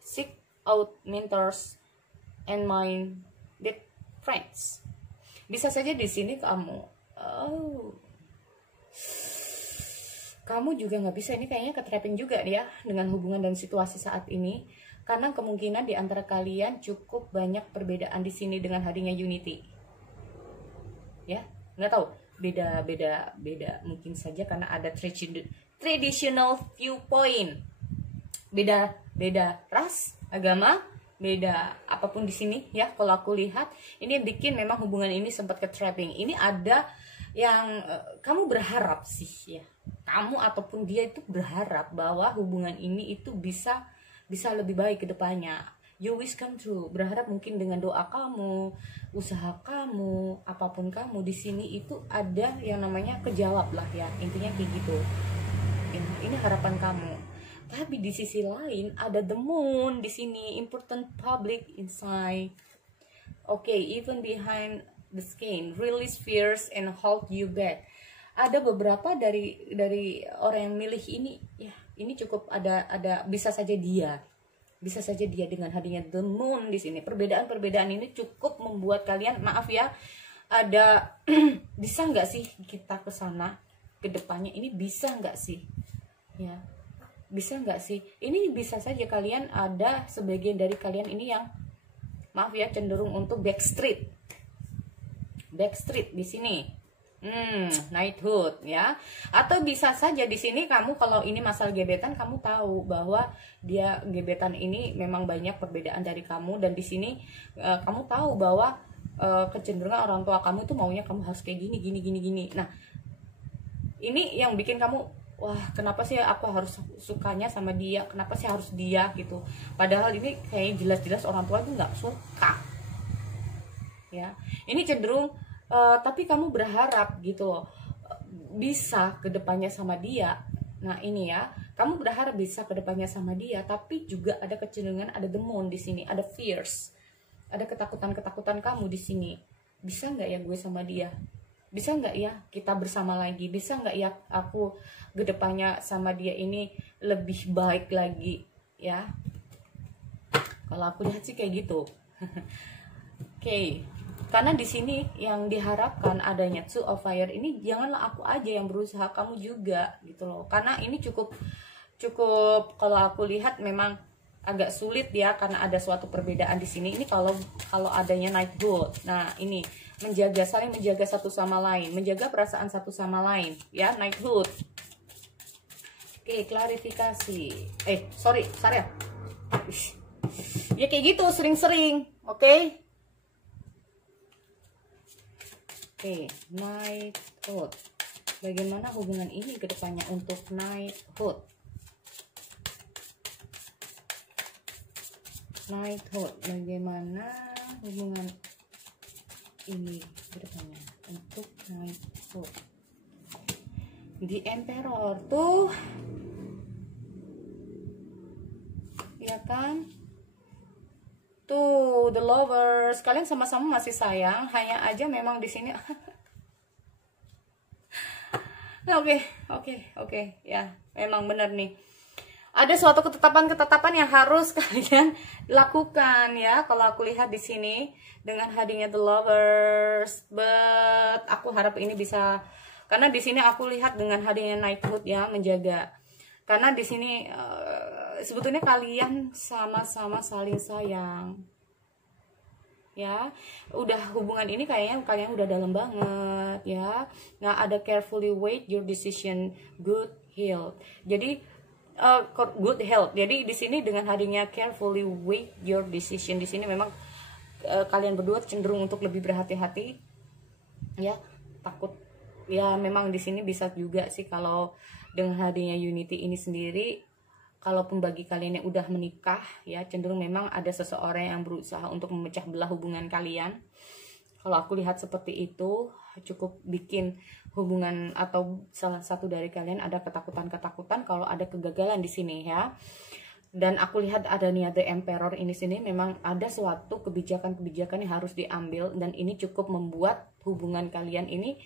Seek out mentors and minded friends. Bisa saja di sini kamu juga nggak bisa, ini kayaknya ke-trapping juga ya dengan hubungan dan situasi saat ini, karena kemungkinan di antara kalian cukup banyak perbedaan di sini dengan hadirnya unity. Ya, nggak tahu, beda mungkin saja karena ada traditional viewpoint, beda ras, agama, beda apapun di sini ya. Kalau aku lihat ini yang bikin memang hubungan ini sempat ke-trapping. Ini ada yang kamu berharap sih ya, kamu ataupun dia itu berharap bahwa hubungan ini itu bisa lebih baik ke depannya. You wish come true, berharap mungkin dengan doa kamu, usaha kamu, apapun kamu di sini itu ada yang namanya kejawab lah ya, intinya kayak gitu. Ini harapan kamu. Tapi di sisi lain ada the moon di sini, important public insight. Okay, even behind the skin, release fears and hold you back. Ada beberapa dari orang yang milih ini ya, ini cukup ada bisa saja dia dengan hadirnya the moon di sini. Perbedaan ini cukup membuat kalian, maaf ya, ada bisa nggak sih kita ke sana ke depannya, ini bisa nggak sih ya, bisa nggak sih ini. Bisa saja kalian ada sebagian dari kalian ini yang maaf ya cenderung untuk backstreet di sini. Knighthood ya. Atau bisa saja di sini kamu, kalau ini masalah gebetan, kamu tahu bahwa dia gebetan ini memang banyak perbedaan dari kamu, dan di sini kamu tahu bahwa kecenderungan orang tua kamu itu maunya kamu harus kayak gini. Nah, ini yang bikin kamu wah kenapa sih aku harus sukanya sama dia, kenapa sih harus dia gitu, padahal ini kayak jelas-jelas orang tua itu nggak suka ya. Ini cenderung tapi kamu berharap gitu loh bisa kedepannya sama dia. Nah ini ya, kamu berharap bisa kedepannya sama dia, tapi juga ada kecenderungan, ada demon di sini, ada fears, ada ketakutan-ketakutan kamu di sini. Bisa nggak ya gue sama dia? Bisa nggak ya kita bersama lagi? Bisa nggak ya aku kedepannya sama dia ini lebih baik lagi ya? Kalau aku lihat sih kayak gitu. Oke. Karena di sini yang diharapkan adanya Two of Fire ini, janganlah aku aja yang berusaha, kamu juga gitu loh. Karena ini cukup kalau aku lihat memang agak sulit ya, karena ada suatu perbedaan di sini. Ini kalau adanya Knighthood. Nah, ini saling menjaga satu sama lain, menjaga perasaan satu sama lain ya, Knighthood. Oke, klarifikasi. Sorry ya. Ya kayak gitu sering-sering, oke? Oke, Knighthood. Bagaimana hubungan ini ke depannya untuk Knighthood? Knighthood, bagaimana hubungan ini ke depannya untuk Knighthood? The Emperor tuh, ya kan? Tuh, the lovers, kalian sama-sama masih sayang, hanya aja memang di sini. Oke, ya, memang benar nih. Ada suatu ketetapan yang harus kalian lakukan ya. Kalau aku lihat di sini dengan hadirnya the lovers, but aku harap ini bisa, karena di sini aku lihat dengan hadirnya Knighthood ya, menjaga. Karena di sini sebetulnya kalian sama-sama saling sayang ya. Udah hubungan ini kayaknya kalian udah dalam banget ya. Nah, ada carefully weigh your decision, good health. Jadi good health. Jadi di sini dengan hadirnya carefully weigh your decision, di sini memang kalian berdua cenderung untuk lebih berhati-hati ya. Takut ya, memang di sini bisa juga sih kalau dengan hadirnya unity ini sendiri, kalaupun bagi kalian yang udah menikah ya, cenderung memang ada seseorang yang berusaha untuk memecah belah hubungan kalian. Kalau aku lihat seperti itu, cukup bikin hubungan atau salah satu dari kalian ada ketakutan-ketakutan kalau ada kegagalan di sini ya. Dan aku lihat ada nih The Emperor ini sini, memang ada suatu kebijakan-kebijakan yang harus diambil, dan ini cukup membuat hubungan kalian ini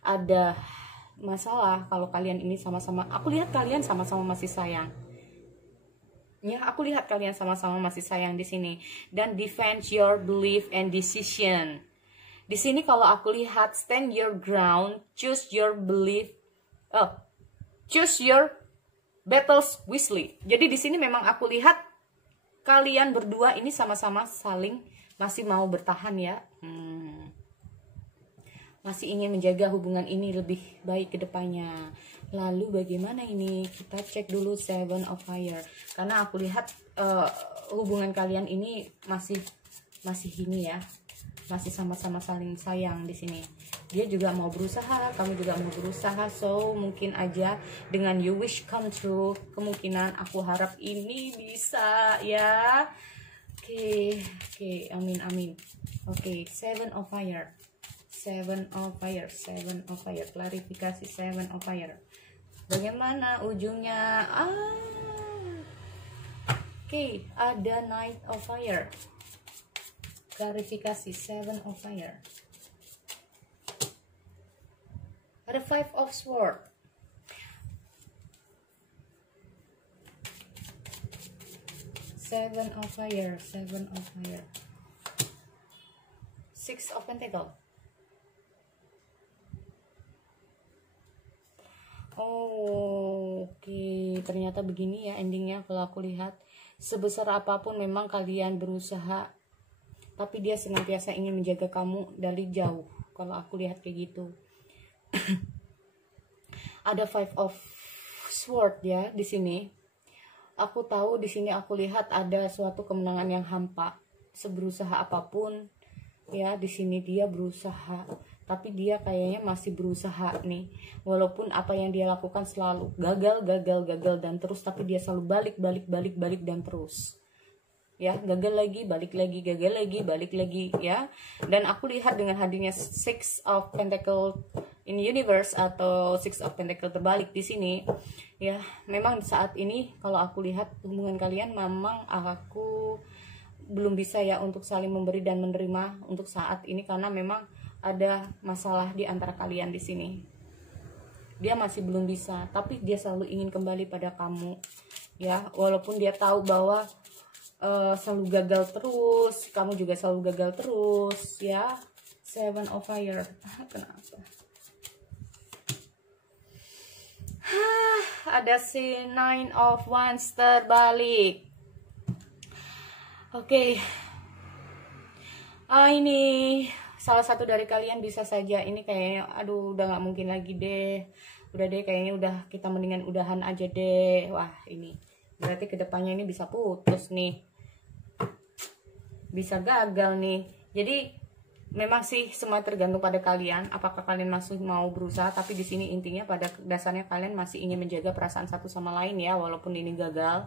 ada masalah. Kalau kalian ini sama-sama, aku lihat kalian sama-sama masih sayang ya, aku lihat kalian sama-sama masih sayang di sini. Dan defend your belief and decision di sini, kalau aku lihat stand your ground, choose your belief, choose your battles wisely. Jadi di sini memang aku lihat kalian berdua ini sama-sama saling masih mau bertahan ya. Masih ingin menjaga hubungan ini lebih baik ke depannya. Lalu bagaimana ini? Kita cek dulu Seven of Fire. Karena aku lihat hubungan kalian ini masih ini ya. Masih sama-sama saling sayang di sini. Dia juga mau berusaha, kamu juga mau berusaha. So mungkin aja dengan you wish come true, kemungkinan aku harap ini bisa ya. Oke, amin. Oke, Seven of Fire. Seven of Fire, klarifikasi Seven of Fire. Bagaimana ujungnya? Oke, ada Knight of Fire. Klarifikasi Seven of Fire. Ada Five of Swords. Seven of Fire. Six of Pentacles. Oke, ternyata begini ya endingnya. Kalau aku lihat, sebesar apapun memang kalian berusaha, tapi dia senantiasa ingin menjaga kamu dari jauh. Kalau aku lihat kayak gitu. Ada Five of Swords ya di sini. Aku tahu di sini, aku lihat ada suatu kemenangan yang hampa. Seberusaha apapun, Ya, di sini dia berusaha, tapi dia kayaknya masih berusaha nih. Walaupun apa yang dia lakukan selalu gagal, gagal, gagal dan terus, tapi dia selalu balik dan terus. Ya, gagal lagi, balik lagi, gagal lagi, balik lagi, ya. Dan aku lihat dengan hadirnya Six of Pentacle in Universe atau Six of Pentacle terbalik di sini, ya, memang saat ini kalau aku lihat hubungan kalian memang aku belum bisa ya untuk saling memberi dan menerima untuk saat ini, karena memang ada masalah di antara kalian di sini. Dia masih belum bisa, tapi dia selalu ingin kembali pada kamu, ya, walaupun dia tahu bahwa selalu gagal terus, kamu juga selalu gagal terus, ya. Seven of Fire. Kenapa? Ada si Nine of Wands terbalik. Oke. Ini salah satu dari kalian bisa saja ini kayaknya, aduh, udah nggak mungkin lagi deh. Udah deh, kayaknya udah, kita mendingan udahan aja deh. Wah, ini berarti kedepannya ini bisa putus nih, bisa gagal nih. Jadi memang sih semua tergantung pada kalian, apakah kalian masih mau berusaha. Tapi di sini intinya pada dasarnya kalian masih ingin menjaga perasaan satu sama lain ya, walaupun ini gagal.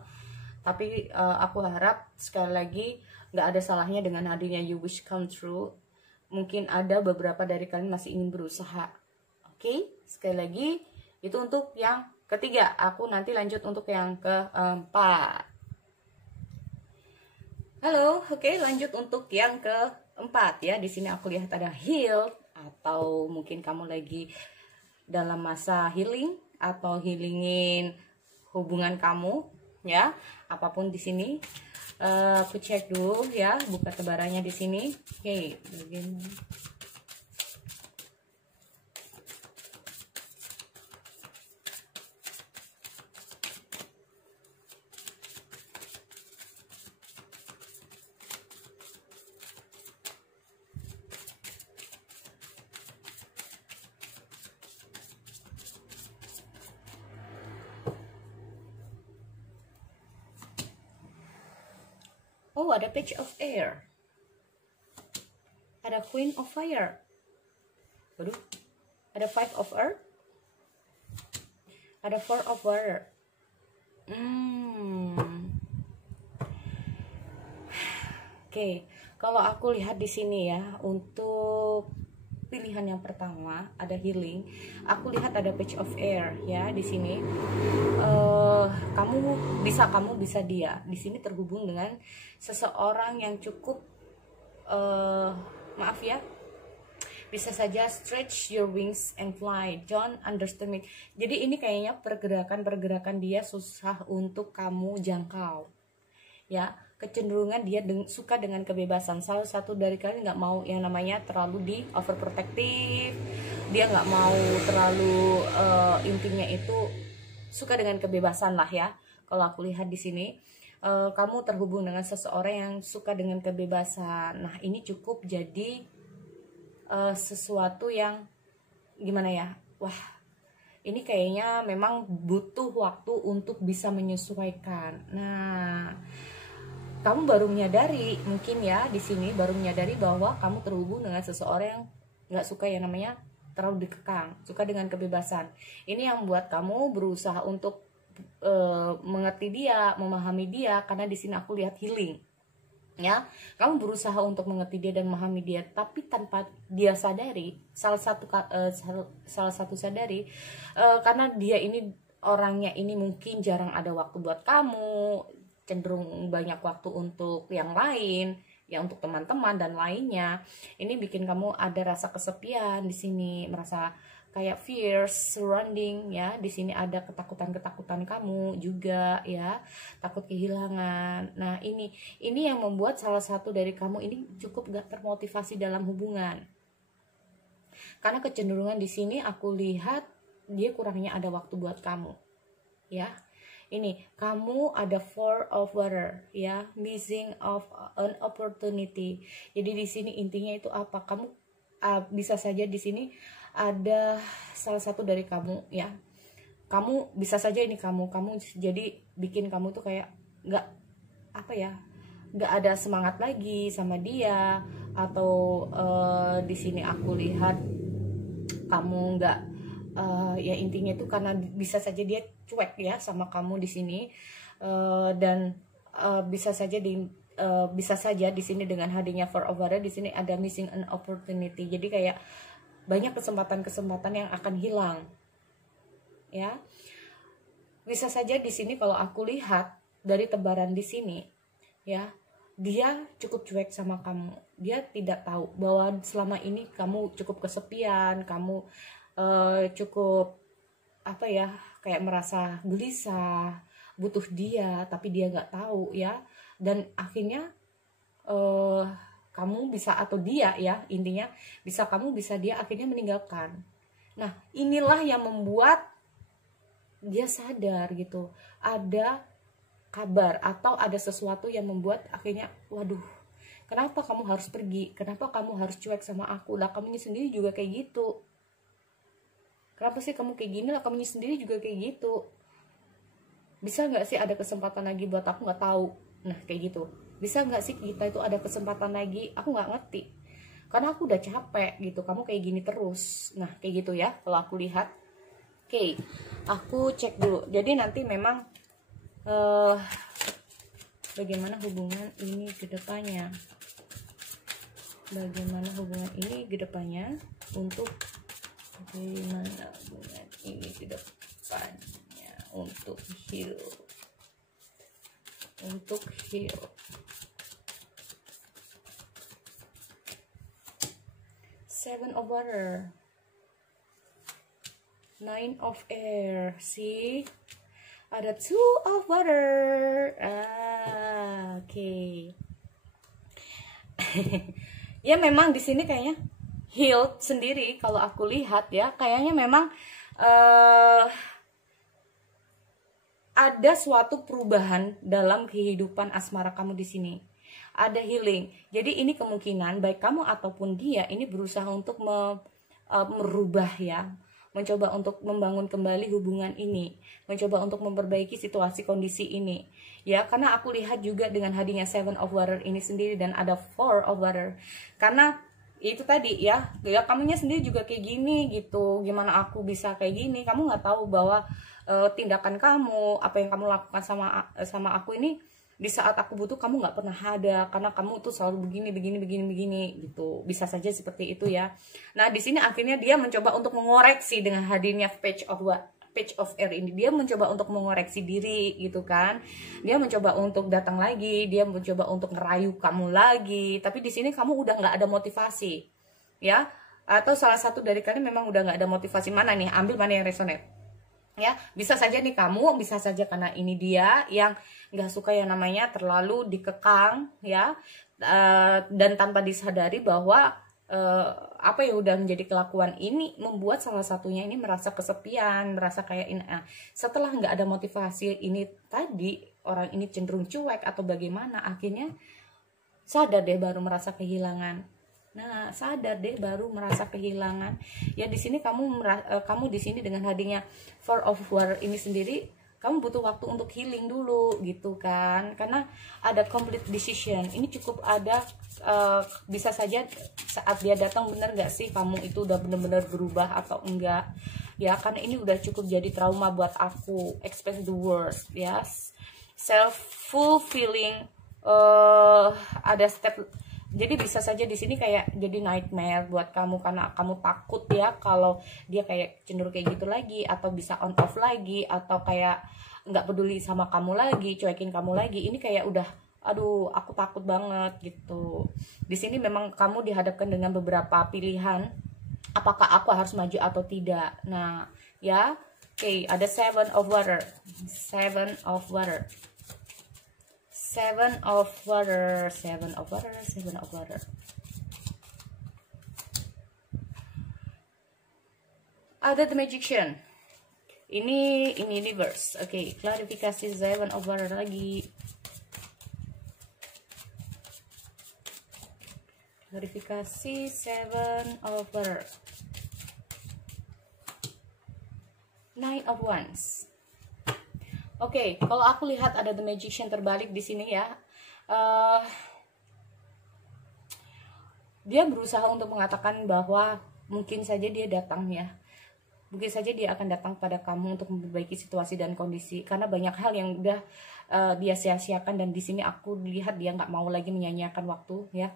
Tapi aku harap sekali lagi nggak ada salahnya dengan hadirnya You Wish Come True. Mungkin ada beberapa dari kalian masih ingin berusaha. Oke, sekali lagi itu untuk yang ketiga. Aku nanti lanjut untuk yang keempat. Halo, oke, lanjut untuk yang keempat ya. Di sini aku lihat ada heal, atau mungkin kamu lagi dalam masa healing atau healingin hubungan kamu ya. Apapun di sini, aku cek dulu ya, buka tebarannya di sini. Oke, begini. Oh, ada Page of Air, ada Queen of Fire, waduh, ada Five of Earth, ada Four of Water. Oke, kalau aku lihat di sini ya, untuk pilihan yang pertama ada healing, aku lihat ada Page of Air ya di sini. Kamu bisa dia di sini terhubung dengan seseorang yang cukup maaf ya, bisa saja stretch your wings and fly, don't underestimate. Jadi ini kayaknya pergerakan dia susah untuk kamu jangkau ya. Kecenderungan dia suka dengan kebebasan. Salah satu dari kalian nggak mau yang namanya terlalu di overprotective, dia nggak mau terlalu intinya itu suka dengan kebebasan lah ya. Kalau aku lihat di sini, kamu terhubung dengan seseorang yang suka dengan kebebasan. Nah, ini cukup jadi sesuatu yang gimana ya, wah, ini kayaknya memang butuh waktu untuk bisa menyesuaikan. Nah, kamu baru menyadari mungkin ya, di sini baru menyadari bahwa kamu terhubung dengan seseorang yang nggak suka yang namanya terlalu dikekang, suka dengan kebebasan. Ini yang membuat kamu berusaha untuk mengerti dia, memahami dia, karena di sini aku lihat healing. Ya, kamu berusaha untuk mengerti dia dan memahami dia, tapi tanpa dia sadari, salah satu sadari, karena dia ini orangnya ini mungkin jarang ada waktu buat kamu, cenderung banyak waktu untuk yang lain, ya untuk teman-teman dan lainnya. Ini bikin kamu ada rasa kesepian di sini, merasa kayak fears surrounding ya. Di sini ada ketakutan kamu juga ya, takut kehilangan. Nah, ini yang membuat salah satu dari kamu ini cukup gak termotivasi dalam hubungan. Karena kecenderungan di sini aku lihat dia kurangnya ada waktu buat kamu. Ya. Ini kamu ada Four of Water ya, missing of an opportunity. Jadi di sini intinya itu apa? Kamu bisa saja di sini ada salah satu dari kamu ya. Kamu bisa saja ini kamu jadi bikin kamu tuh kayak nggak apa ya, nggak ada semangat lagi sama dia, atau di sini aku lihat kamu nggak ya intinya itu karena bisa saja dia cuek ya sama kamu di sini, dan bisa saja di sini dengan hadirnya Four of Water di sini ada missing an opportunity. Jadi kayak banyak kesempatan-kesempatan yang akan hilang. Ya. Bisa saja di sini kalau aku lihat dari tebaran di sini ya, dia cukup cuek sama kamu. Dia tidak tahu bahwa selama ini kamu cukup kesepian, kamu cukup apa ya, kayak merasa gelisah, butuh dia, tapi dia nggak tahu ya. Dan akhirnya kamu bisa, atau dia ya intinya kamu bisa dia akhirnya meninggalkan. Nah inilah yang membuat dia sadar gitu, ada kabar atau ada sesuatu yang membuat akhirnya, waduh, kenapa kamu harus pergi, kenapa kamu harus cuek sama aku, lah kamunya sendiri juga kayak gitu, kenapa sih kamu kayak gini, lah kamunya sendiri juga kayak gitu, bisa nggak sih ada kesempatan lagi buat aku, nggak tahu. Nah kayak gitu, bisa nggak sih kita itu ada kesempatan lagi, aku nggak ngerti karena aku udah capek gitu, kamu kayak gini terus. Nah kayak gitu ya kalau aku lihat. Oke, aku cek dulu. Jadi nanti memang bagaimana hubungan ini ke depannya. Bagaimana hubungan ini ke depannya, untuk bagaimana hubungan ini ke depannya untuk heal. Untuk heal. Seven of Water. Nine of Air, see, ada Two of Water. Oke. Ya memang di sini kayaknya healed sendiri kalau aku lihat ya, kayaknya memang ada suatu perubahan dalam kehidupan asmara kamu di sini. Ada healing. Jadi ini kemungkinan baik kamu ataupun dia ini berusaha untuk merubah ya, mencoba untuk membangun kembali hubungan ini, mencoba untuk memperbaiki situasi kondisi ini ya, karena aku lihat juga dengan hadirnya Seven of Water ini sendiri dan ada Four of Water, karena itu tadi ya kamunya sendiri juga kayak gini gitu, gimana aku bisa kayak gini, kamu nggak tahu bahwa tindakan kamu, apa yang kamu lakukan sama aku ini di saat aku butuh kamu nggak pernah ada, karena kamu tuh selalu begini gitu, bisa saja seperti itu ya. Nah di sini akhirnya dia mencoba untuk mengoreksi dengan hadirnya Page of Air ini, dia mencoba untuk mengoreksi diri gitu kan, dia mencoba untuk datang lagi, dia mencoba untuk ngerayu kamu lagi, tapi di sini kamu udah nggak ada motivasi ya, atau salah satu dari kalian memang udah nggak ada motivasi. Mana nih, ambil mana yang resonate ya, bisa saja nih kamu, bisa saja karena ini dia yang nggak suka yang namanya terlalu dikekang ya, dan tanpa disadari bahwa apa yang udah menjadi kelakuan ini membuat salah satunya ini merasa kesepian, merasa kayak ini. Setelah nggak ada motivasi ini tadi, orang ini cenderung cuek atau bagaimana, akhirnya sadar deh baru merasa kehilangan. Nah, sadar deh baru merasa kehilangan. Ya di sini kamu di sini dengan hadirnya Four of Water ini sendiri, kamu butuh waktu untuk healing dulu gitu kan. Karena ada complete decision. Ini cukup ada bisa saja saat dia datang, bener gak sih kamu itu udah bener-bener berubah atau enggak. Ya, karena ini udah cukup jadi trauma buat aku. Expect the worst, yes. Self-fulfilling ada step. Jadi bisa saja di sini kayak jadi nightmare buat kamu, karena kamu takut ya kalau dia kayak cenderung kayak gitu lagi, atau bisa on off lagi, atau kayak nggak peduli sama kamu lagi, cuekin kamu lagi. Ini kayak udah, aduh aku takut banget gitu. Di sini memang kamu dihadapkan dengan beberapa pilihan, apakah aku harus maju atau tidak. Nah ya, oke, ada Seven of Water, Seven of Water. Seven of Water, Seven of Water, Seven of Water. Ada The Magician. Ini in universe. Oke, klarifikasi Seven of Water lagi. Klarifikasi Seven of Water. Nine of Wands. Oke, kalau aku lihat ada The Magician terbalik di sini ya. dia berusaha untuk mengatakan bahwa mungkin saja dia datang ya, mungkin saja dia akan datang pada kamu untuk memperbaiki situasi dan kondisi, karena banyak hal yang udah dia sia-siakan, dan di sini aku lihat dia nggak mau lagi menyanyiakan waktu ya.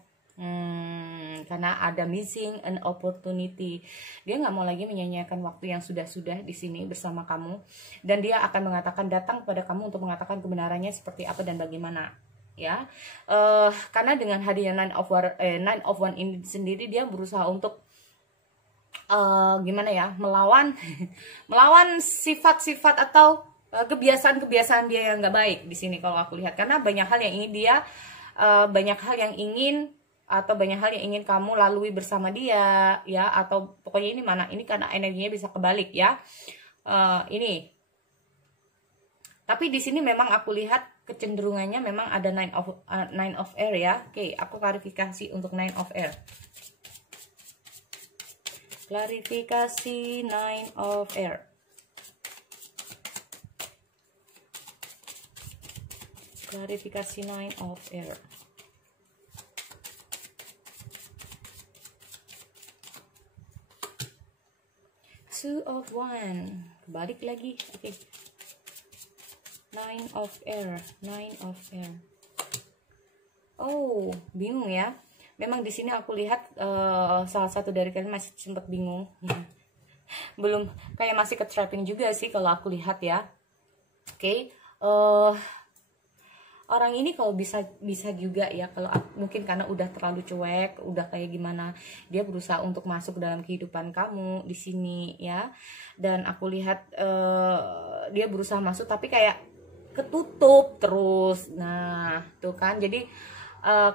Karena ada missing an opportunity, dia nggak mau lagi menyanyiakan waktu yang sudah-sudah di sini bersama kamu, dan dia akan mengatakan datang pada kamu untuk mengatakan kebenarannya seperti apa dan bagaimana ya. Karena dengan hadirnya Nine of One ini sendiri, dia berusaha untuk gimana ya, melawan melawan sifat-sifat atau kebiasaan-kebiasaan dia yang nggak baik di sini kalau aku lihat, karena banyak hal yang ingin dia banyak hal yang ingin atau banyak hal yang ingin kamu lalui bersama dia ya, atau pokoknya ini mana ini karena energinya bisa kebalik ya. Ini tapi di sini memang aku lihat kecenderungannya memang ada nine of air ya. Oke, aku klarifikasi untuk nine of air. Klarifikasi nine of air. Klarifikasi nine of air. Two of One, balik lagi. Oke. Nine of air, nine of air. Oh, bingung ya. Memang di sini aku lihat salah satu dari kalian masih sempat bingung. Belum, kayak masih ke-trapping juga sih kalau aku lihat ya. Oke. Orang ini kalau bisa juga ya, kalau mungkin karena udah terlalu cuek, udah kayak gimana, dia berusaha untuk masuk dalam kehidupan kamu di sini ya. Dan aku lihat dia berusaha masuk tapi kayak ketutup terus. Nah, tuh kan. Jadi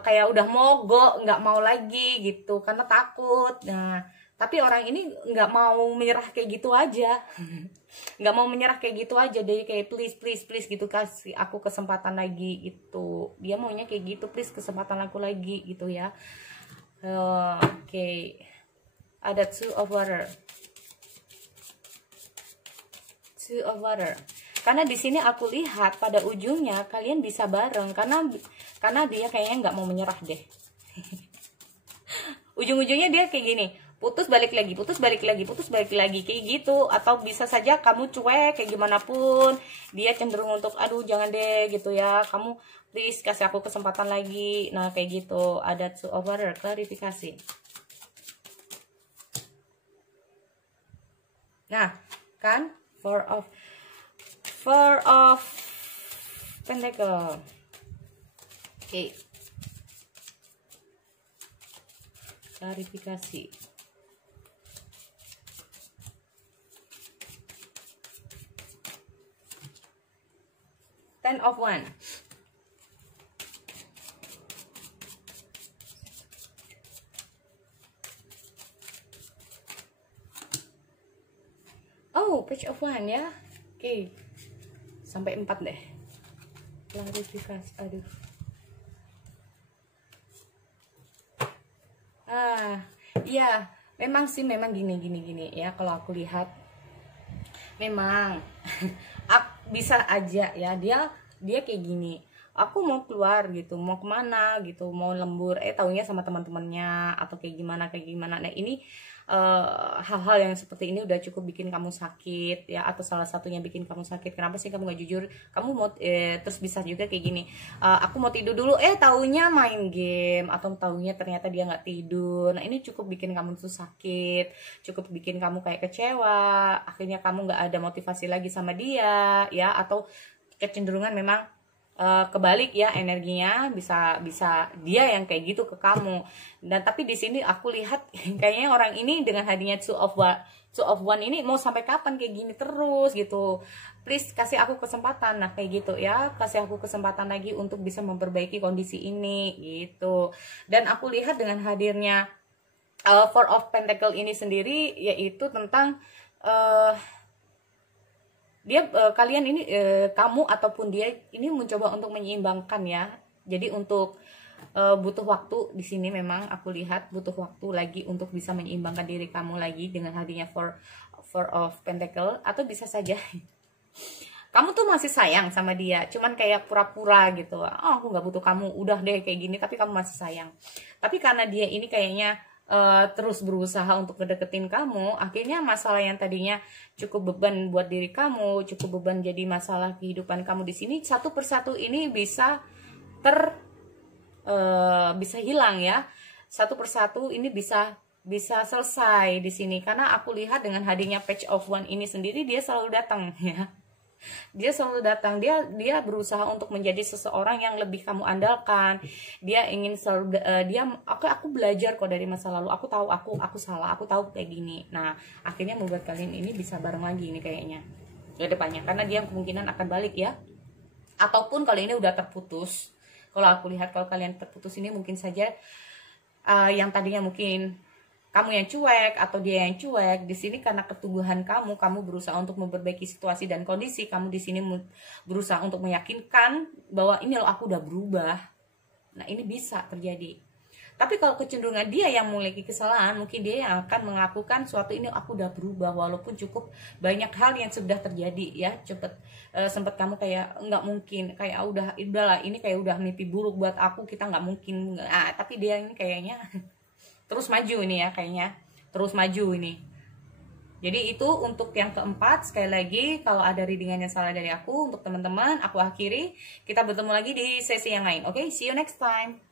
kayak udah mogok, nggak mau lagi gitu karena takut. Nah, tapi orang ini nggak mau menyerah kayak gitu aja. Nggak mau menyerah kayak gitu aja, deh kayak please gitu, kasih aku kesempatan lagi gitu. Dia maunya kayak gitu, please kesempatan aku lagi gitu ya. Oke. Ada two of water. Two of water. Karena di sini aku lihat pada ujungnya kalian bisa bareng, karena dia kayaknya nggak mau menyerah deh. Ujung-ujungnya dia kayak gini, putus balik lagi, putus balik lagi, putus balik lagi kayak gitu. Atau bisa saja kamu cuek kayak gimana pun, dia cenderung untuk aduh jangan deh gitu ya, kamu please kasih aku kesempatan lagi. Nah kayak gitu. Ada two of water, klarifikasi. Nah kan, four of pentacle. Oke. Klarifikasi. Ten of One. Oh, Page of One ya. Oke. Sampai 4 deh. Klarifikasi. Aduh. Iya, memang sih, memang gini ya. Kalau aku lihat memang bisa aja ya, dia kayak gini, aku mau keluar gitu, mau kemana gitu, mau lembur, taunya sama teman-temannya atau kayak gimana. Nah ini hal-hal yang seperti ini udah cukup bikin kamu sakit ya, atau salah satunya bikin kamu sakit. Kenapa sih kamu nggak jujur? Kamu mau terus bisa juga kayak gini, aku mau tidur dulu, taunya main game, atau taunya ternyata dia nggak tidur. Nah ini cukup bikin kamu tuh sakit, cukup bikin kamu kayak kecewa, akhirnya kamu nggak ada motivasi lagi sama dia ya, atau kecenderungan memang kebalik ya, energinya bisa dia yang kayak gitu ke kamu. Dan tapi di sini aku lihat kayaknya orang ini dengan hadirnya two of one ini mau sampai kapan kayak gini terus gitu. Please kasih aku kesempatan. Nah kayak gitu ya, kasih aku kesempatan lagi untuk bisa memperbaiki kondisi ini gitu. Dan aku lihat dengan hadirnya Four of Pentacle ini sendiri, yaitu tentang dia kalian ini kamu ataupun dia ini mencoba untuk menyeimbangkan ya. Jadi untuk butuh waktu di sini, memang aku lihat butuh waktu lagi untuk bisa menyeimbangkan diri kamu lagi dengan hadirnya Four of Pentacle. Atau bisa saja kamu tuh masih sayang sama dia, cuman kayak pura-pura gitu. Oh, aku nggak butuh kamu, udah deh kayak gini, tapi kamu masih sayang. Tapi karena dia ini kayaknya terus berusaha untuk ngedeketin kamu, akhirnya masalah yang tadinya cukup beban buat diri kamu, cukup beban jadi masalah kehidupan kamu di sini, satu persatu ini bisa bisa hilang ya. Satu persatu ini bisa selesai di sini, karena aku lihat dengan hadirnya Page of Wands ini sendiri, dia selalu datang ya. Dia selalu datang, dia berusaha untuk menjadi seseorang yang lebih kamu andalkan. Dia ingin selalu aku belajar kok dari masa lalu, aku tahu aku salah, aku tahu kayak gini. Nah, akhirnya membuat kalian ini bisa bareng lagi nih kayaknya ke depannya, karena dia kemungkinan akan balik ya. Ataupun kalau ini udah terputus, kalau aku lihat kalau kalian terputus ini mungkin saja yang tadinya mungkin kamu yang cuek atau dia yang cuek, di sini karena keteguhan kamu berusaha untuk memperbaiki situasi dan kondisi, kamu di sini berusaha untuk meyakinkan bahwa ini loh aku udah berubah. Nah, ini bisa terjadi. Tapi kalau kecenderungan dia yang memiliki kesalahan, mungkin dia yang akan melakukan suatu ini aku udah berubah, walaupun cukup banyak hal yang sudah terjadi ya. Sempat kamu kayak nggak mungkin, kayak udahlah ini kayak udah mimpi buruk buat aku, kita nggak mungkin. Nah, tapi dia ini kayaknya terus maju ini ya, kayaknya terus maju ini. Jadi itu untuk yang keempat. Sekali lagi, kalau ada readingan yang salah dari aku, untuk teman-teman aku akhiri. Kita bertemu lagi di sesi yang lain. Oke, see you next time.